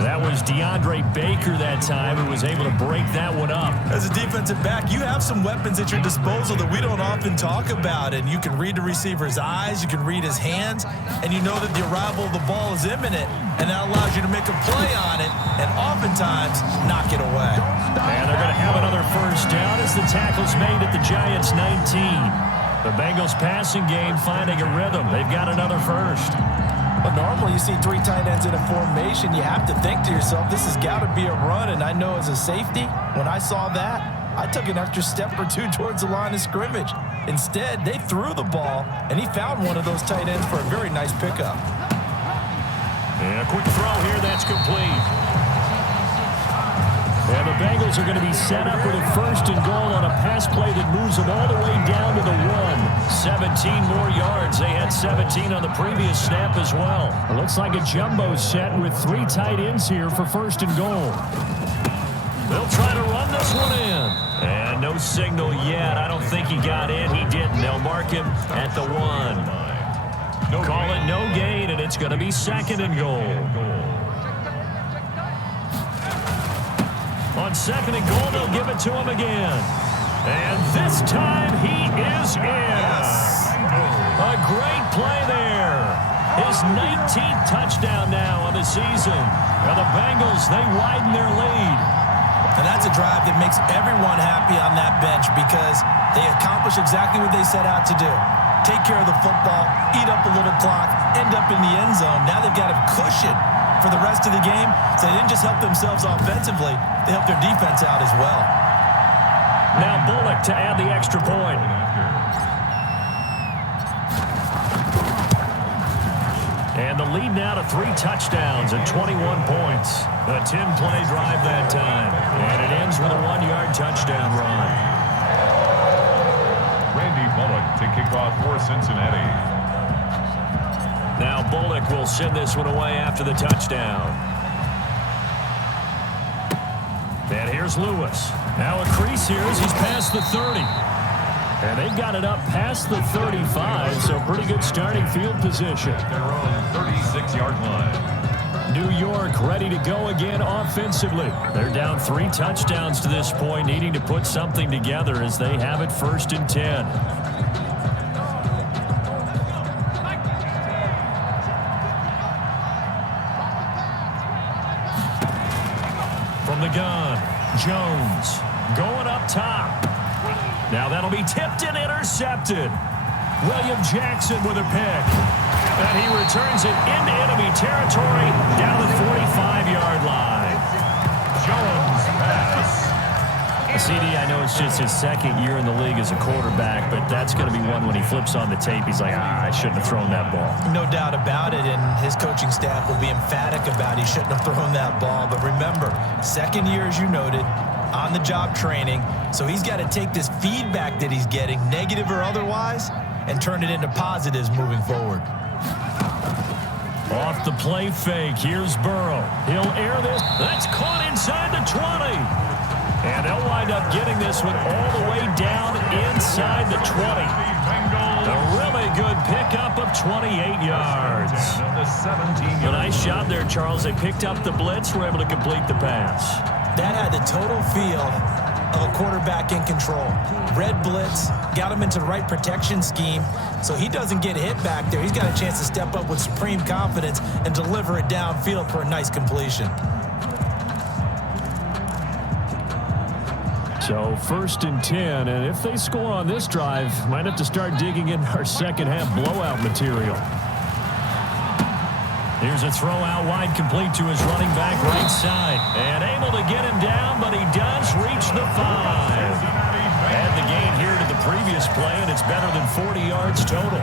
That was DeAndre Baker that time who was able to break that one up. As a defensive back, you have some weapons at your disposal that we don't often talk about. And you can read the receiver's eyes, you can read his hands, and you know that the arrival of the ball is imminent. And that allows you to make a play on it and oftentimes knock it away. And they're going to have another 1st down as the tackle's made at the Giants 19. The Bengals passing game finding a rhythm. They've got another 1st. But normally you see 3 tight ends in a formation, you have to think to yourself, this has got to be a run. And I know as a safety, when I saw that, I took an extra step or 2 towards the line of scrimmage. Instead, they threw the ball, and he found one of those tight ends for a very nice pickup. And a quick throw here, that's complete. And the Bengals are going to be set up with a 1st and goal on a pass play that moves them all the way down to the 1. 17 more yards. They had 17 on the previous snap as well. It looks like a jumbo set with 3 tight ends here for 1st and goal. They'll try to run this one in. And no signal yet. I don't think he got in. He didn't. They'll mark him at the 1. Call it no gain, and it's going to be 2nd and goal. On 2nd and goal, they'll give it to him again. And this time, he is in. A great play there. His 19th touchdown now of the season. And the Bengals, they widen their lead. And that's a drive that makes everyone happy on that bench because they accomplish exactly what they set out to do. Take care of the football, eat up a little clock, end up in the end zone. Now they've got a cushion for the rest of the game. So they didn't just help themselves offensively, they helped their defense out as well. Now Bullock to add the extra point. And the lead now to 3 touchdowns and 21 points. A 10-play drive that time. And it ends with a 1-yard touchdown run. Randy Bullock to kick off for Cincinnati. Now Bullock will send this one away after the touchdown. And here's Lewis. Now a crease here as he's past the 30. And they've got it up past the 35, so pretty good starting field position. Their own 36-yard line. New York ready to go again offensively. They're down 3 touchdowns to this point, needing to put something together as they have it 1st and 10. From the gun, Jones going up top. Now that'll be tipped and intercepted. William Jackson with a pick. And he returns it into enemy territory down the 45-yard line. Jones pass. CD, I know it's just his 2nd year in the league as a quarterback, but that's going to be one when he flips on the tape. He's like, I shouldn't have thrown that ball. No doubt about it, and his coaching staff will be emphatic about he shouldn't have thrown that ball. But remember, 2nd year, as you noted, on-the-job training, so he's got to take this feedback that he's getting, negative or otherwise, and turn it into positives moving forward. Off the play fake, here's Burrow. He'll air this. That's caught inside the 20. And they'll wind up getting this one all the way down inside the 20. A really good pickup of 28 yards. A nice job there, Charles. They picked up the blitz, were able to complete the pass. That had the total feel of a quarterback in control. Red blitz, got him into the right protection scheme, so he doesn't get hit back there. He's got a chance to step up with supreme confidence and deliver it downfield for a nice completion. So 1st and 10, and if they score on this drive, might have to start digging in our second-half blowout material. Here's a throw out wide, complete to his running back right side. And able to get him down, but he does reach the 5. Add the gain here to the previous play, and it's better than 40 yards total.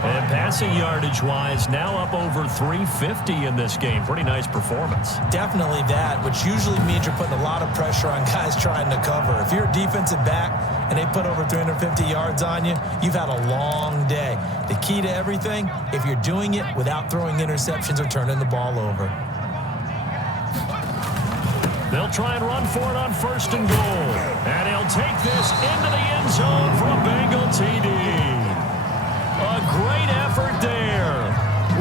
And passing yardage-wise, now up over 350 in this game. Pretty nice performance. Definitely that, which usually means you're putting a lot of pressure on guys trying to cover. If you're a defensive back and they put over 350 yards on you, you've had a long day. The key to everything, if you're doing it without throwing interceptions or turning the ball over. They'll try and run for it on 1st and goal. And he'll take this into the end zone for a Bengal TD. A great effort there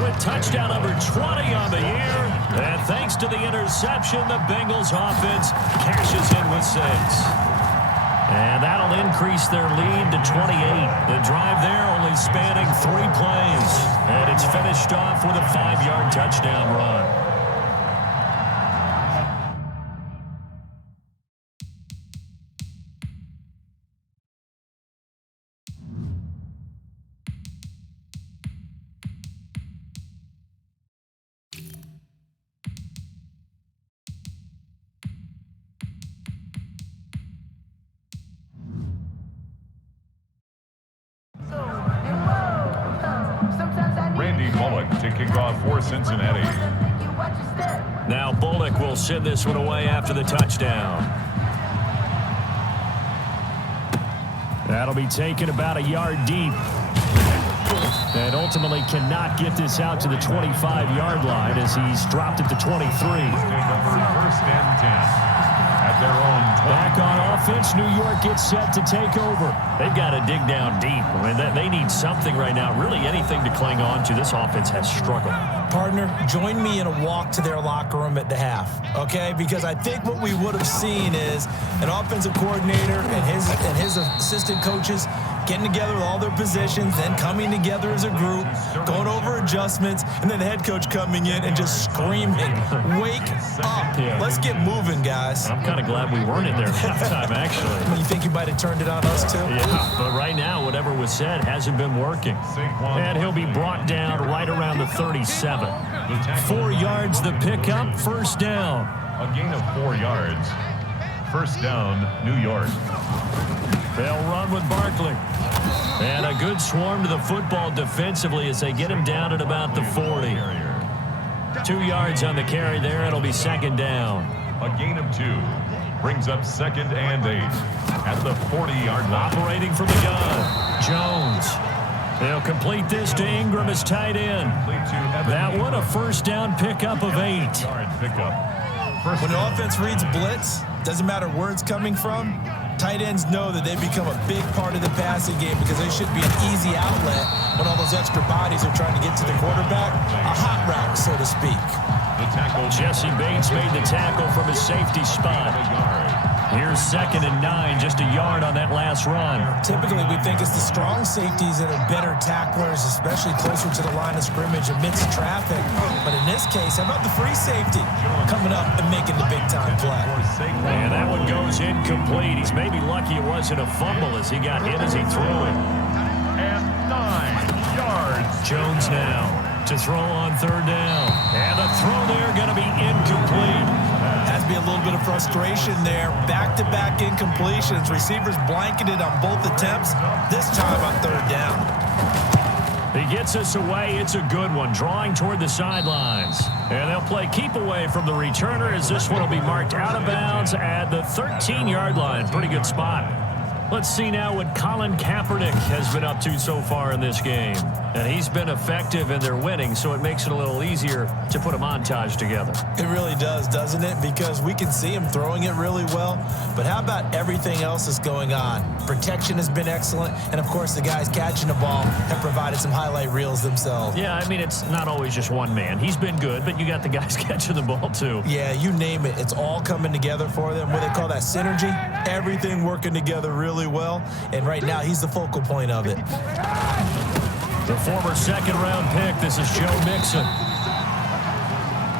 with touchdown number 20 on the year. And thanks to the interception, the Bengals offense cashes in with 6. And that'll increase their lead to 28. The drive there only spanning 3 plays. And it's finished off with a 5-yard touchdown run. Randy Bullock to kick off for Cincinnati. Now Bullock will send this one away after the touchdown. That'll be taken about a yard deep. And ultimately cannot get this out to the 25-yard line as he's dropped it to 23. First and 10. At their own 20. Back on offense, New York gets set to take over. They've got to dig down deep. I mean, they need something right now, really anything to cling on to. This offense has struggled. Partner, join me in a walk to their locker room at the half, okay? Because I think what we would have seen is an offensive coordinator and his assistant coaches getting together with all their positions, then coming together as a group, going over adjustments, and then the head coach coming in and just screaming, wake up. Yeah. let's get moving, guys. I'm kind of glad we weren't in there at halftime, actually. You think you might have turned it on us, too? Yeah, but right now, whatever was said hasn't been working. And he'll be brought down right around the 37. 4 yards the pickup, first down. A gain of 4 yards. First down, New York. They'll run with Barkley. And a good swarm to the football defensively as they get him down at about the 40. 2 yards on the carry there. It'll be second down. A gain of 2. Brings up 2nd and 8 at the 40-yard line. Operating from the gun, Jones. They'll complete this to Ingram as tight end. That one a first down pickup of 8. When the offense reads blitz, doesn't matter where it's coming from, tight ends know that they become a big part of the passing game because they should be an easy outlet when all those extra bodies are trying to get to the quarterback. A hot route, so to speak. Jesse Bates made the tackle from his safety spot. Here's 2nd and 9, just a yard on that last run. Typically, we think it's the strong safeties that are better tacklers, especially closer to the line of scrimmage amidst traffic. But in this case, how about the free safety coming up and making the big-time play? And that one goes incomplete. He's maybe lucky it wasn't a fumble as he got hit as he threw it. And 9 yards. Jones now to throw on third down. And the throw there going to be incomplete. Has to be a little bit of frustration there. Back-to-back incompletions. Receivers blanketed on both attempts, this time on third down. He gets us away. It's a good one, drawing toward the sidelines. And they'll play keep away from the returner as this one will be marked out of bounds at the 13-yard line. Pretty good spot. Let's see now what Colin Kaepernick has been up to so far in this game. And he's been effective and they're winning, so it makes it a little easier to put a montage together. It really does, doesn't it? Because we can see him throwing it really well. But how about everything else that's going on? Protection has been excellent. And, of course, the guys catching the ball have provided some highlight reels themselves. Yeah, I mean, it's not always just one man. He's been good, but you got the guys catching the ball, too. Yeah, you name it. It's all coming together for them. What they call that synergy. Everything working together really well. And right now, he's the focal point of it. The former second-round pick, this is Joe Mixon.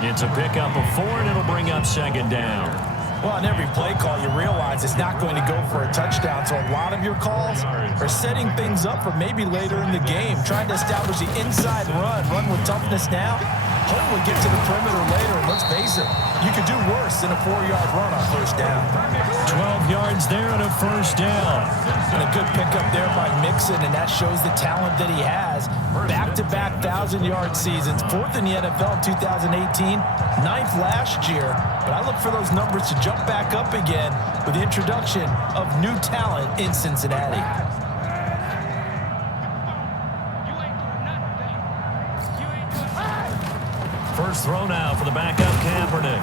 It's a pickup of 4, and it'll bring up second down. Well, on every play call, you realize it's not going to go for a touchdown. So a lot of your calls are setting things up for maybe later in the game, trying to establish the inside run with toughness now. Hopefully get to the perimeter later, and let's face it, you could do worse than a 4-yard run on first down. 12 yards there and a first down. And a good pickup there by Mixon, and that shows the talent that he has. Back-to-back 1,000-yard seasons, 4th in the NFL in 2018, 9th last year. But I look for those numbers to jump back up again with the introduction of new talent in Cincinnati. First throw now for the backup Kaepernick.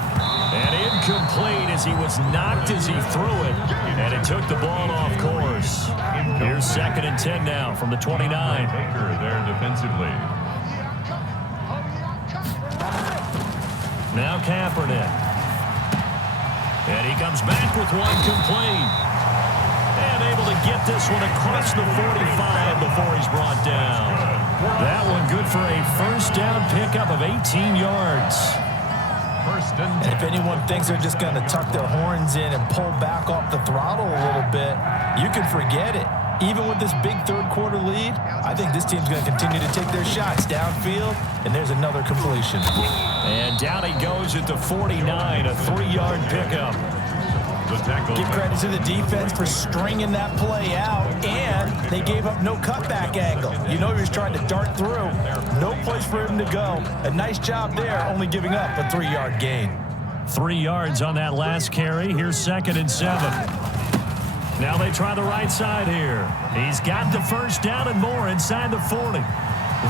And incomplete as he was knocked as he threw it. And it took the ball off course. Here's 2nd and 10 now from the 29. Baker there defensively. Now Kaepernick. And he comes back with one complete. And able to get this one across the 45 before he's brought down. That one good for a first down pickup of 18 yards. And if anyone thinks they're just going to tuck their horns in and pull back off the throttle a little bit, you can forget it. Even with this big third-quarter lead, I think this team's going to continue to take their shots downfield, and there's another completion. And down he goes at the 49, a 3-yard pickup. Give credit to the defense for stringing that play out, and they gave up no cutback angle. You know he was trying to dart through. No place for him to go. A nice job there, only giving up a 3-yard gain. 3 yards on that last carry. Here's 2nd and 7. Now they try the right side here. He's got the first down and more inside the 40.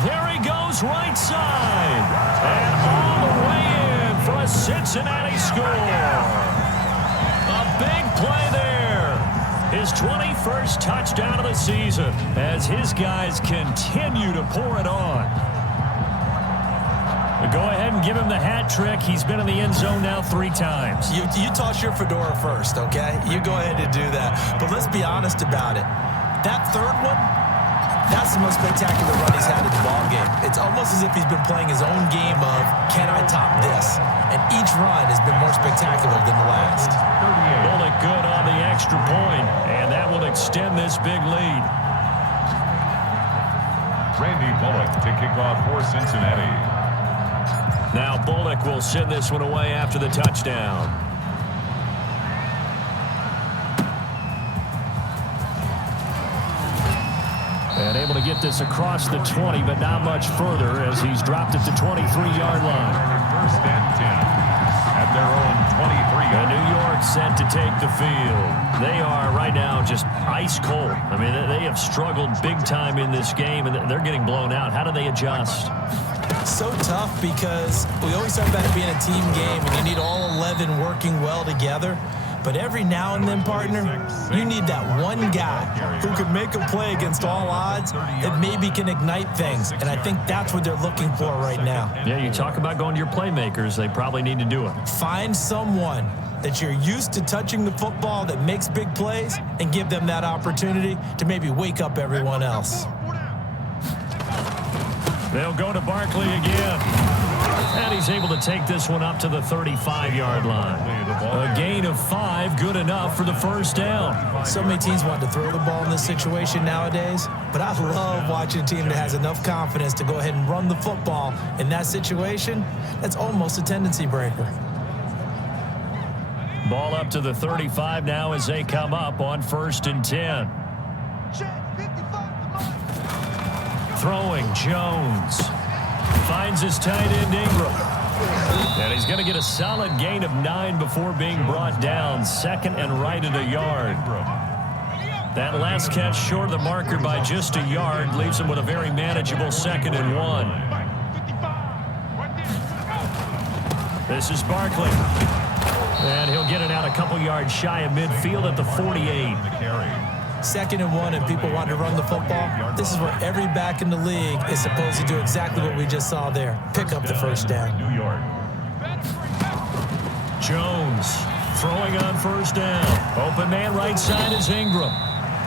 There he goes, right side. And all the way in for a Cincinnati score. A big play there. His 21st touchdown of the season as his guys continue to pour it on. Go ahead and give him the hat trick. He's been in the end zone now 3 times. You toss your fedora first, okay? You go ahead and do that. But let's be honest about it. That third one, That's the most spectacular run he's had in the ball game. It's almost as if he's been playing his own game of, can I top this? And each run has been more spectacular than the last. Bullock good on the extra point, and that will extend this big lead. Randy Bullock to kick off for Cincinnati. Now Bullock will send this one away after the touchdown. And able to get this across the 20, but not much further as he's dropped it to 23-yard line. First and 10 at their own 23. And New York set to take the field. They are right now just ice cold. I mean, they have struggled big time in this game, and they're getting blown out. How do they adjust? So tough because we always talk about it being a team game, and you need all 11 working well together. But every now and then, partner, you need that one guy who can make a play against all odds that maybe can ignite things. And I think that's what they're looking for right now. Yeah, you talk about going to your playmakers. They probably need to do it. Find someone that you're used to touching the football that makes big plays and give them that opportunity to maybe wake up everyone else. They'll go to Barkley again. And he's able to take this one up to the 35-yard line. A gain of 5, good enough for the first down. So many teams want to throw the ball in this situation nowadays, but I love watching a team that has enough confidence to go ahead and run the football in that situation. That's almost a tendency breaker. Ball up to the 35 now as they come up on 1st and 10. Throwing, Jones. Finds his tight end, Ingram. And he's going to get a solid gain of 9 before being brought down. 2nd and right at a yard. That last catch short of the marker by just a yard leaves him with a very manageable 2nd and 1. This is Barkley. And he'll get it out a couple yards shy of midfield at the 48. 2nd and 1 and people want to run the football. This is where every back in the league is supposed to do exactly what we just saw there. Pick up the first down. New York. Jones throwing on 1st down. Open man right side is Ingram.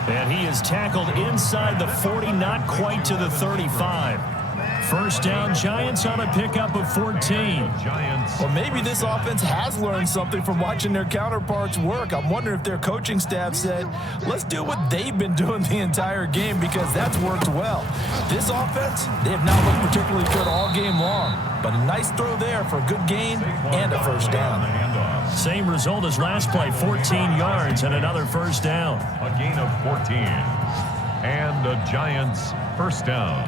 And he is tackled inside the 40, not quite to the 35. First down, Giants on a pickup of 14. Well, maybe this offense has learned something from watching their counterparts work. I'm wondering if their coaching staff said, let's do what they've been doing the entire game because that's worked well. This offense, they have not looked particularly good all game long. But a nice throw there for a good gain and a first down. Same result as last play, 14 yards and another first down. A gain of 14. And the Giants first down.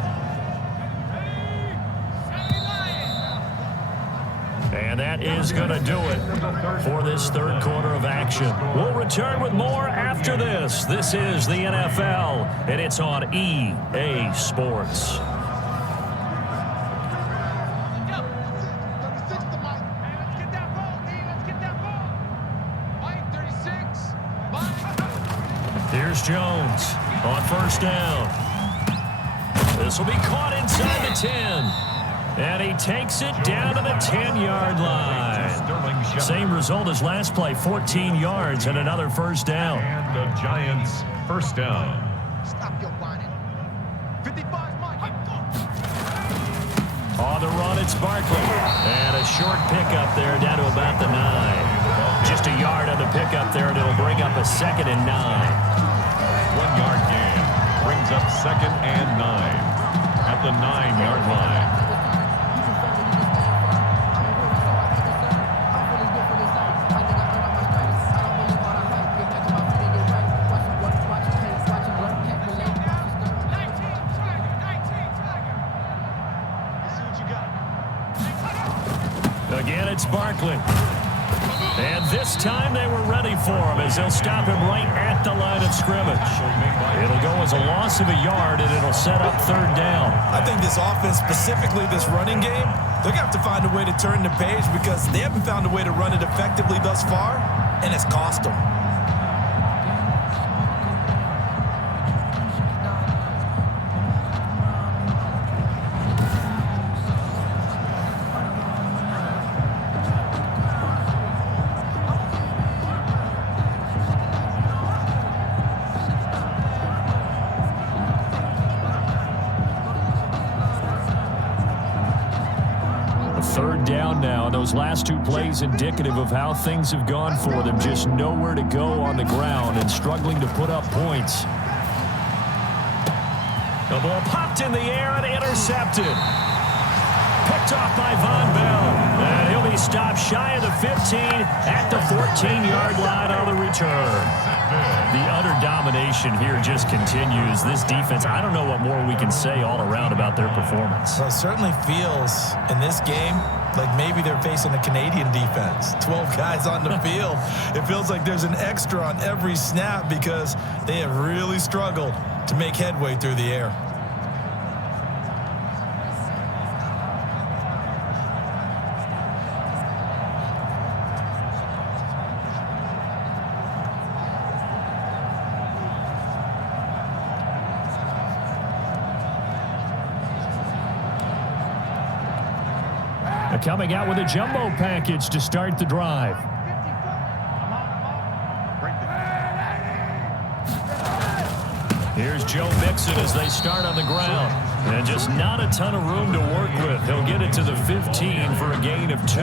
And that is going to do it for this 3rd quarter of action. We'll return with more after this. This is the NFL, and it's on EA Sports. Here's Jones on 1st down. This will be caught inside the 10. And he takes it down to the 10-yard line. Same result as last play, 14 yards and another first down. And the Giants first down. On the run, it's Barkley. And a short pickup there down to about the 9. Just a yard on the pickup there, and it'll bring up a 2nd and 9. 1-yard gain brings up 2nd and 9 at the 9-yard line. Again, it's Barkley. And this time they were ready for him as they'll stop him right at the line of scrimmage. It'll go as a loss of a yard, and it'll set up 3rd down. I think this offense, specifically this running game, they're going to have to find a way to turn the page because they haven't found a way to run it effectively thus far, and it's cost them. now, and those last two plays indicative of how things have gone for them. Just nowhere to go on the ground and struggling to put up points. The ball popped in the air and intercepted. Picked off by Von Bell. And he'll be stopped shy of the 15 at the 14-yard line on the return. The utter domination here just continues. This defense, I don't know what more we can say all around about their performance. Well, it certainly feels in this game like maybe they're facing a Canadian defense. 12 guys on the field. It feels like there's an extra on every snap because they have really struggled to make headway through the air. Coming out with a jumbo package to start the drive. Here's Joe Mixon as they start on the ground. And just not a ton of room to work with. He'll get it to the 15 for a gain of 2.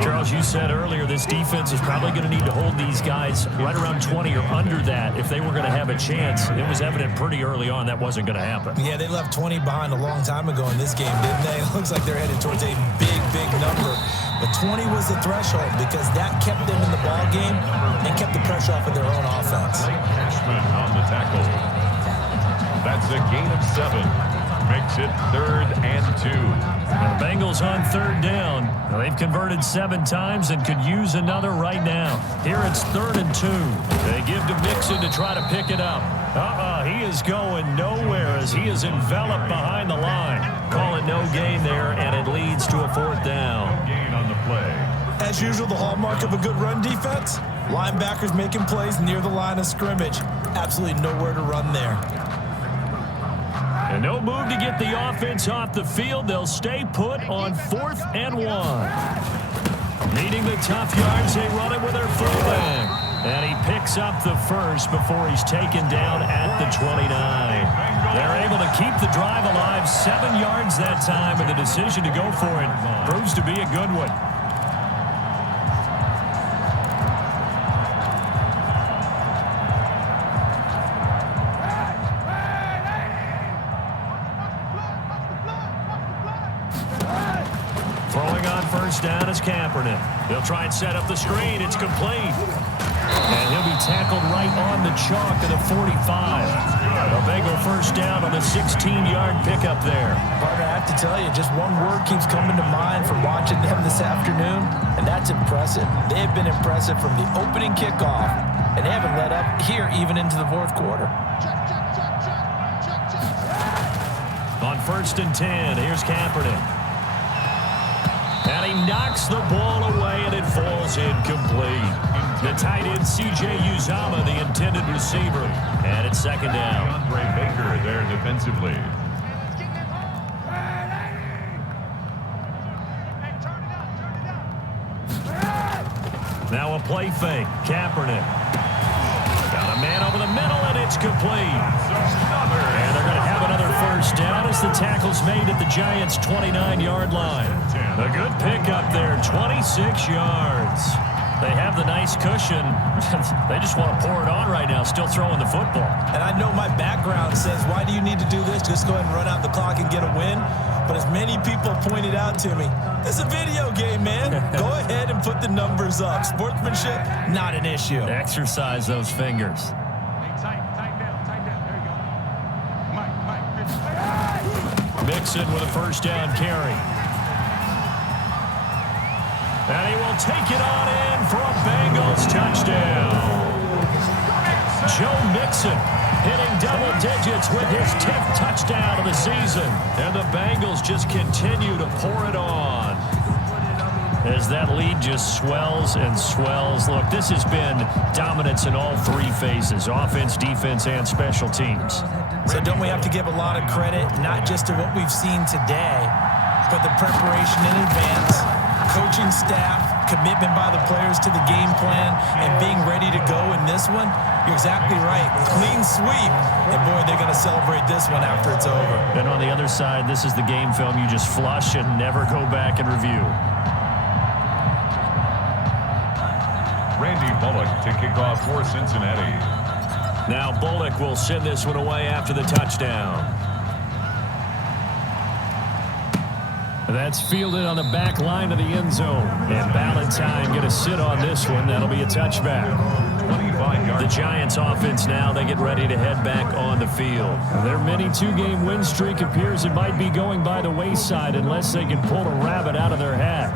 Charles, you said earlier this defense is probably going to need to hold these guys right around 20 or under that if they were going to have a chance. It was evident pretty early on that wasn't going to happen. Yeah, they left 20 behind a long time ago in this game, didn't they? It looks like they're headed towards a big number. But 20 was the threshold because that kept them in the ball game and kept the pressure off of their own offense. Cashman on the tackle. That's a gain of 7. Makes it 3rd and 2. The Bengals on 3rd down. Now, they've converted 7 times and could use another right now. Here it's 3rd and 2. They give to Mixon to try to pick it up. He is going nowhere as he is enveloped behind the line. Call it no gain there, and it leads to a 4th down. No gain on the play. As usual, the hallmark of a good run defense, linebackers making plays near the line of scrimmage. Absolutely nowhere to run there. And no move to get the offense off the field. They'll stay put on 4th and 1. Needing the tough yards, they run it with their fullback. And he picks up the first before he's taken down at the 29. They're able to keep the drive alive, 7 yards that time, and the decision to go for it proves to be a good one. Throwing on first down is Kaepernick. They'll try and set up the screen. It's complete. And he'll be tackled right on the chalk of the 45. A Bengal first down on the 16-yard pickup there. Partner, I have to tell you, just one word keeps coming to mind from watching them this afternoon, and that's impressive. They have been impressive from the opening kickoff, and they haven't let up here even into the 4th quarter. On 1st and 10, here's Kaepernick. And he knocks the ball away, and it falls incomplete. The tight end, C.J. Uzomah, the intended receiver. And it's 2nd down. Andre Baker there defensively. Now a play fake. Kaepernick. Got a man over the middle, and it's complete. And they're going to have another first down as the tackle's made at the Giants' 29-yard line. A good pickup there, 26 yards. They have the nice cushion. They just want to pour it on right now, still throwing the football. And I know my background says, why do you need to do this? Just go ahead and run out the clock and get a win. But as many people pointed out to me, it's a video game, man. Go ahead and put the numbers up. Sportsmanship, not an issue. Exercise those fingers. Tight down. There you go. Mike. Mixon with a first down carry. And he will take it on in for a Bengals touchdown. Joe Mixon hitting double digits with his 10th touchdown of the season. And the Bengals just continue to pour it on as that lead just swells and swells. Look, this has been dominance in all 3 phases, offense, defense, and special teams. So don't we have to give a lot of credit, not just to what we've seen today, but the preparation in advance, coaching staff, commitment by the players to the game plan and being ready to go in this one, you're exactly right. Clean sweep. And, boy, they're going to celebrate this one after it's over. And on the other side, this is the game film you just flush and never go back and review. Randy Bullock to kick off for Cincinnati. Now Bullock will send this one away after the touchdown. That's fielded on the back line of the end zone. And Ballantyne going to sit on this one. That'll be a touchback. 25 yards. The Giants offense now, they get ready to head back on the field. Their mini two-game win streak appears it might be going by the wayside unless they can pull a rabbit out of their hat.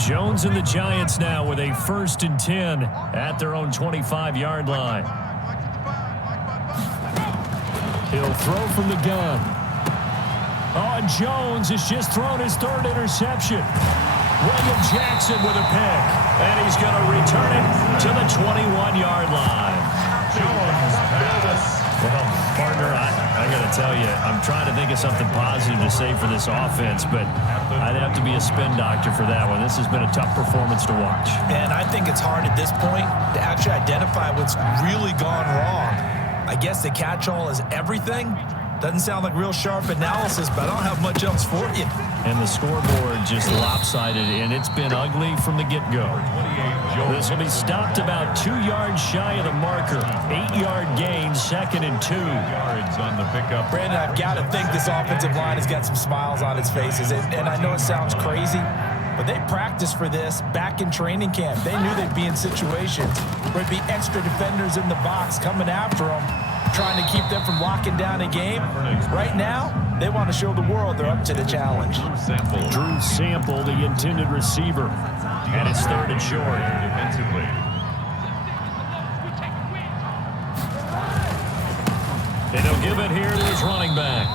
Jones and the Giants now with a 1st and 10 at their own 25-yard line. He'll throw from the gun. Oh, and Jones has just thrown his 3rd interception. William Jackson with a pick. And he's going to return it to the 21-yard line. Jones pass. Well, partner, I got to tell you, I'm trying to think of something positive to say for this offense, but I'd have to be a spin doctor for that one. This has been a tough performance to watch. And I think it's hard at this point to actually identify what's really gone wrong. I guess the catch-all is everything. Doesn't sound like real sharp analysis, but I don't have much else for you. And the scoreboard just lopsided, and it's been ugly from the get-go. This will be stopped about 2 yards shy of the marker. 8-yard gain, 2nd and 2. Yards on the pickup. Brandon, I've got to think this offensive line has got some smiles on its faces. And I know it sounds crazy, but they practiced for this back in training camp. They knew they'd be in situations where it'd be extra defenders in the box coming after them, trying to keep them from locking down a game. Right now, they want to show the world they're up to the challenge. Drew Sample, the intended receiver. And it's 3rd and short. Defensively. And he'll give it here to his running back.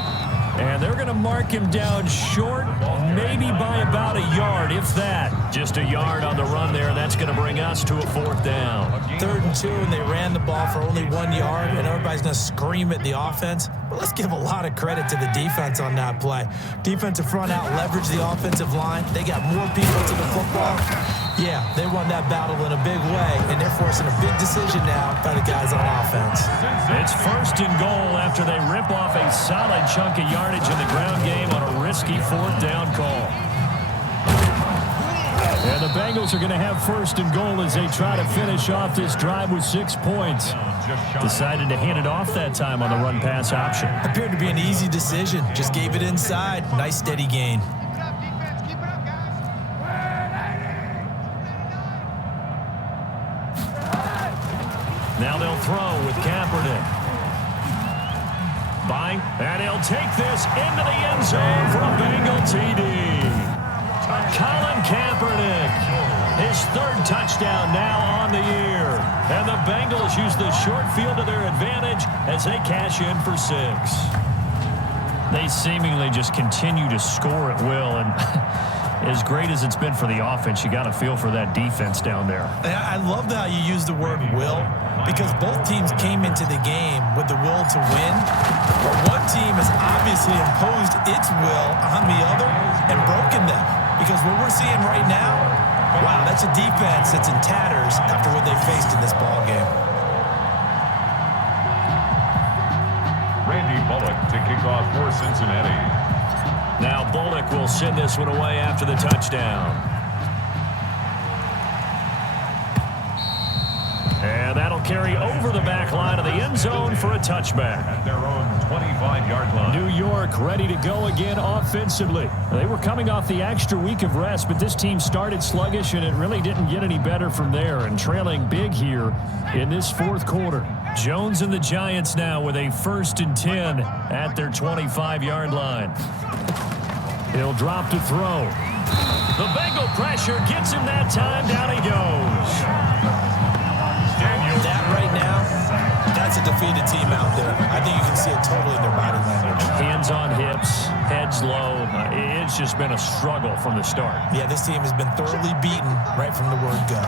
And they're going to mark him down short, maybe by about a yard, if that. Just a yard on the run there, and that's going to bring us to a 4th down. 3rd and 2, and they ran the ball for only 1 yard, and everybody's going to scream at the offense. But let's give a lot of credit to the defense on that play. Defensive front out leveraged the offensive line. They got more people to the football. Yeah, they won that battle in a big way, and they're forcing a big decision now by the guys on offense. It's 1st and goal after they rip off a solid chunk of yardage in the ground game on a risky 4th down call. And the Bengals are going to have 1st and goal as they try to finish off this drive with 6 points. Decided to hand it off that time on the run-pass option. Appeared to be an easy decision. Just gave it inside. Nice steady gain. Now they'll throw with Kaepernick. And he'll take this into the end zone for a Bengal TD. Colin Kaepernick, his 3rd touchdown now on the year. And the Bengals use the short field to their advantage as they cash in for 6. They seemingly just continue to score at will, and as great as it's been for the offense, you got to feel for that defense down there. I love how you use the word will, because both teams came into the game with the will to win, but one team has obviously imposed its will on the other and broken them. Because what we're seeing right now, wow, that's a defense that's in tatters after what they faced in this ball game. Randy Bullock to kick off for Cincinnati. Now Bullock will send this one away after the touchdown. And that'll carry over the back line of the end zone for a touchback. At their own 25-yard line. New York ready to go again offensively. They were coming off the extra week of rest, but this team started sluggish, and it really didn't get any better from there, and trailing big here in this 4th quarter. Jones and the Giants now with a 1st and 10 at their 25-yard line. He'll drop to throw. The Bengal pressure gets him that time. Down he goes. That right now, that's a defeated team out there. I think you can see it totally in their body language. Hands on hips, heads low. It's just been a struggle from the start. Yeah, this team has been thoroughly beaten right from the word go.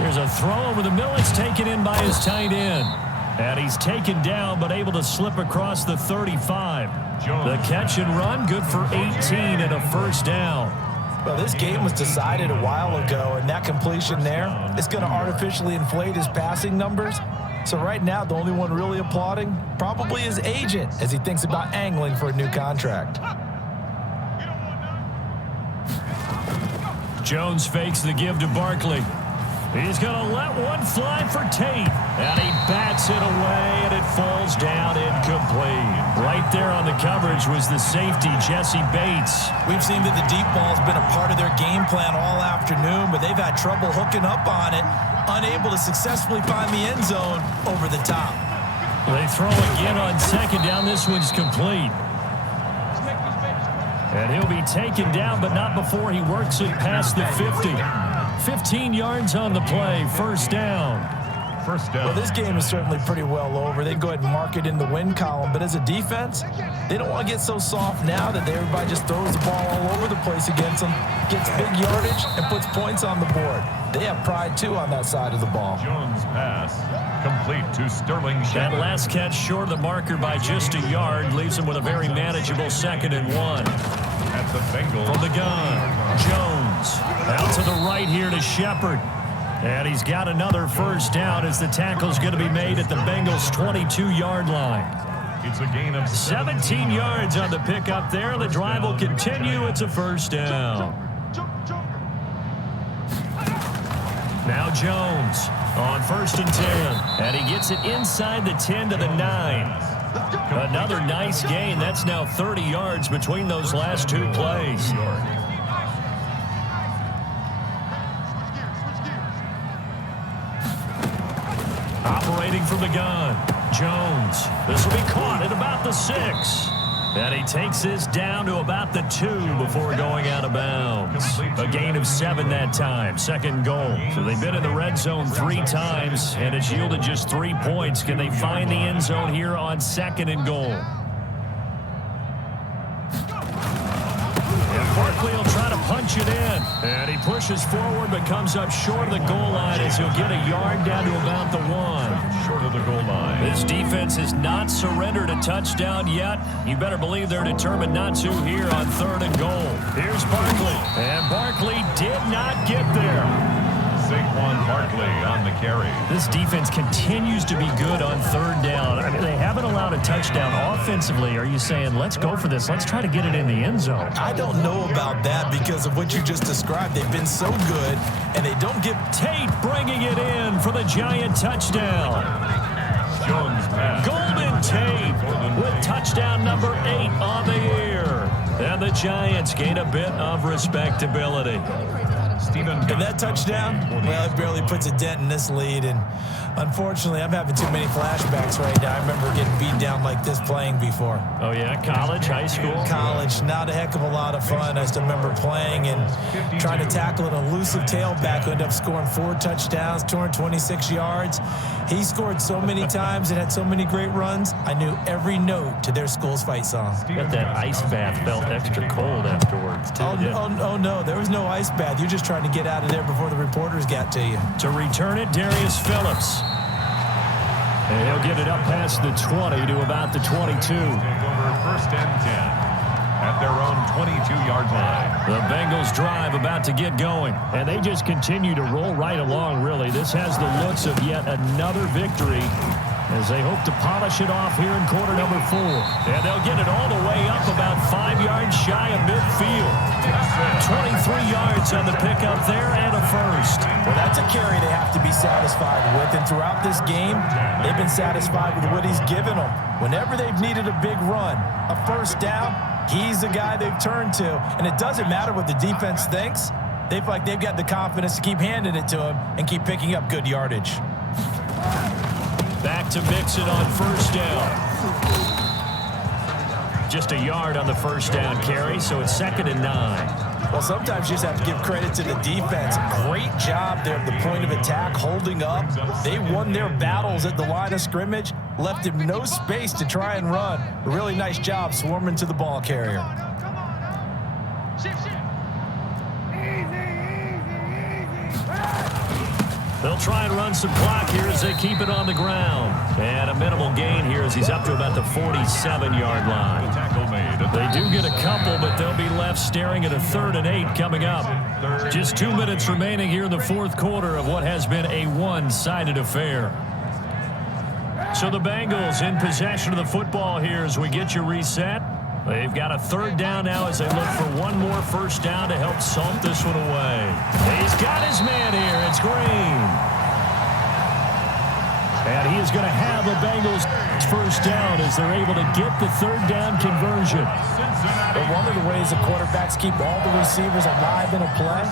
Here's a throw over the middle. It's taken in by his tight end. And he's taken down, but able to slip across the 35. The catch and run, good for 18 and a first down. Well, this game was decided a while ago, and that completion there is going to artificially inflate his passing numbers. So right now, the only one really applauding probably his agent as he thinks about angling for a new contract. Jones fakes the give to Barkley. He's going to let one fly for Tate. And he bats it away, and it falls down incomplete. Right there on the coverage was the safety, Jesse Bates. We've seen that the deep ball has been a part of their game plan all afternoon, but they've had trouble hooking up on it, unable to successfully find the end zone over the top. They throw again on second down. This one's complete. And he'll be taken down, but not before he works it past the 50. 15 yards on the play, first down. Well, this game is certainly pretty well over. They'd go ahead and mark it in the win column, but as a defense, they don't want to get so soft now that everybody just throws the ball all over the place against them, gets big yardage, and puts points on the board. They have pride, too, on that side of the ball. Jones pass, complete to Sterling That Shepard. last catch short of the marker by just a yard leaves him with a very manageable 2nd and 1. At the Bengals. From the gun, Jones out to the right here to Shepard. And he's got another first down as the tackle's going to be made at the Bengals' 22-yard line. It's a gain of 17 yards on the pickup there. The drive will continue. It's a first down. Now Jones on 1st and 10. And he gets it inside the 10 to the 9. Another nice gain. That's now 30 yards between those last two plays. Operating from the gun, Jones. This will be caught at about the 6. And he takes this down to about the 2 before going out of bounds. A gain of 7 that time, 2nd goal. So they've been in the red zone 3 times, and it's yielded just 3 points. Can they find the end zone here on 2nd and goal? And Barkley will try to punch it in. And he pushes forward but comes up short of the goal line as he'll get a yard down to about the 1. short of the goal line. This defense has not surrendered a touchdown yet. You better believe they're determined not to here on 3rd and goal. Here's Barkley. And Barkley did not get there. Saquon Barkley on the carry. This defense continues to be good on 3rd down. I mean, they haven't allowed a touchdown offensively. Are you saying, let's go for this? Let's try to get it in the end zone. I don't know about that because of what you just described. They've been so good, and they don't give. Tate bringing it in for the Giant touchdown. Jones pass. Golden Tate with touchdown number 8 on the year. And the Giants gain a bit of respectability. And that touchdown, well, it barely puts a dent in this lead. And unfortunately, I'm having too many flashbacks right now. I remember getting beat down like this playing before. Oh, yeah? College, high school? College, not a heck of a lot of fun. I still remember playing and trying to tackle an elusive tailback who ended up scoring 4 touchdowns, 226 yards. He scored so many times and had so many great runs, I knew every note to their school's fight song. Bet that ice bath felt extra cold afterwards, too. Oh, no, there was no ice bath. You're just trying to get out of there before the reporters got to you. To return it, Darius Phillips. And he'll get it up past the 20 to about the 22. Take over 1st and 10 at their own 22-yard line. The Bengals drive about to get going, and they just continue to roll right along, really. This has the looks of yet another victory as they hope to polish it off here in quarter number 4. And they'll get it all the way up about 5 yards shy of midfield. 23 yards on the pickup there and a first. Well, that's a carry they have to be satisfied with. And throughout this game, they've been satisfied with what he's given them. Whenever they've needed a big run, a first down, he's the guy they've turned to. And it doesn't matter what the defense thinks. They've got the confidence to keep handing it to him and keep picking up good yardage. Back to Mixon on first down. Just a yard on the first down carry, so it's 2nd and 9. Well, sometimes you just have to give credit to the defense. Great job there at the point of attack, holding up. They won their battles at the line of scrimmage, left him no space to try and run. A really nice job swarming to the ball carrier. They'll try and run some clock here as they keep it on the ground. And a minimal gain here as he's up to about the 47-yard line. They do get a couple, but they'll be left staring at a 3rd and 8 coming up. Just 2 minutes remaining here in the fourth quarter of what has been a one-sided affair. So the Bengals in possession of the football here as we get you reset. They've got a 3rd down now as they look for one more first down to help salt this one away. He's got his man here. It's Green. And he is going to have a Bengals first down as they're able to get the 3rd down conversion. But one of the ways the quarterbacks keep all the receivers alive in a play,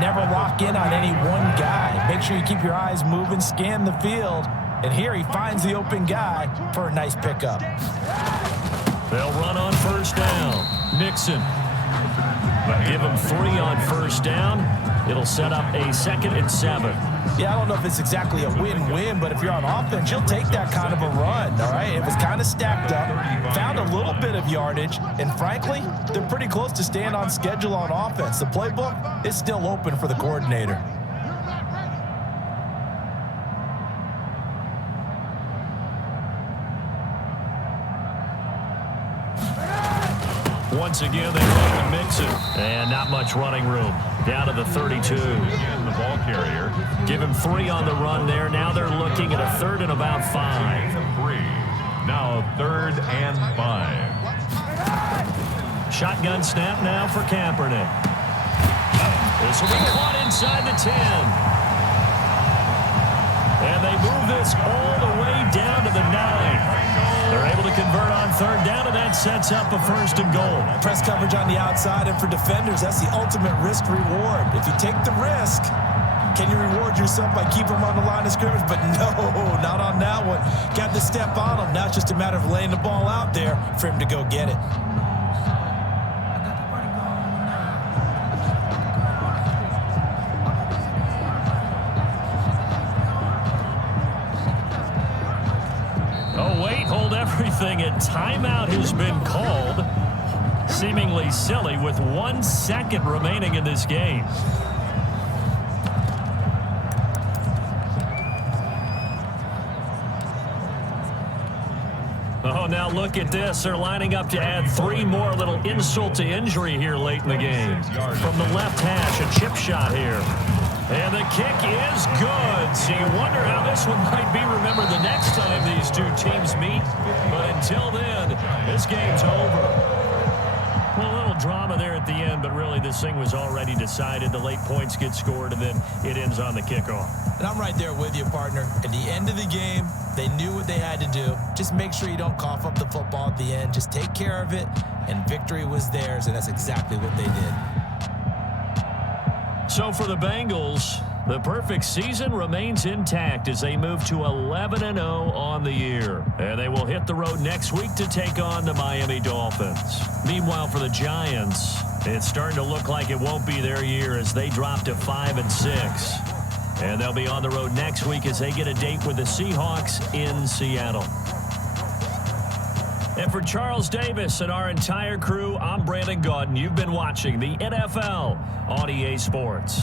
never lock in on any one guy. Make sure you keep your eyes moving, scan the field. And here he finds the open guy for a nice pickup. They'll run on first down. Mixon. Give him 3 on first down. It'll set up a 2nd and 7. Yeah, I don't know if it's exactly a win-win, but if you're on offense, you'll take that kind of a run, all right? It was kind of stacked up, found a little bit of yardage, and frankly, they're pretty close to staying on schedule on offense. The playbook is still open for the coordinator. Once again, they run to Mixon. And not much running room. Down to the 32. Again, the ball carrier. Give him 3 on the run there. Now they're looking at a 3rd and about 5. 3. Now 3rd and 5. Shotgun snap now for Kaepernick. This will be caught inside the 10. And they move this all the way down to the 9. They're able to convert on 3rd down, and that sets up a 1st and goal. Press coverage on the outside, and for defenders, that's the ultimate risk-reward. If you take the risk, can you reward yourself by keeping them on the line of scrimmage? But no, not on that one. Got to step on them. Now it's just a matter of laying the ball out there for him to go get it. Everything, and timeout has been called. Seemingly silly with 1 second remaining in this game. Oh, now look at this. They're lining up to add 3 more. A little insult to injury here late in the game. From the left hash, a chip shot here. And the kick is good. So you wonder how this one might be remembered the next time these two teams meet. But until then, this game's over. Well, a little drama there at the end, but really this thing was already decided. The late points get scored, and then it ends on the kickoff. And I'm right there with you, partner. At the end of the game, they knew what they had to do. Just make sure you don't cough up the football at the end. Just take care of it, and victory was theirs, and that's exactly what they did. So for the Bengals, the perfect season remains intact as they move to 11-0 on the year. And they will hit the road next week to take on the Miami Dolphins. Meanwhile, for the Giants, it's starting to look like it won't be their year as they drop to 5-6. And they'll be on the road next week as they get a date with the Seahawks in Seattle. And for Charles Davis and our entire crew, I'm Brandon Gaudin. You've been watching the NFL on EA Sports.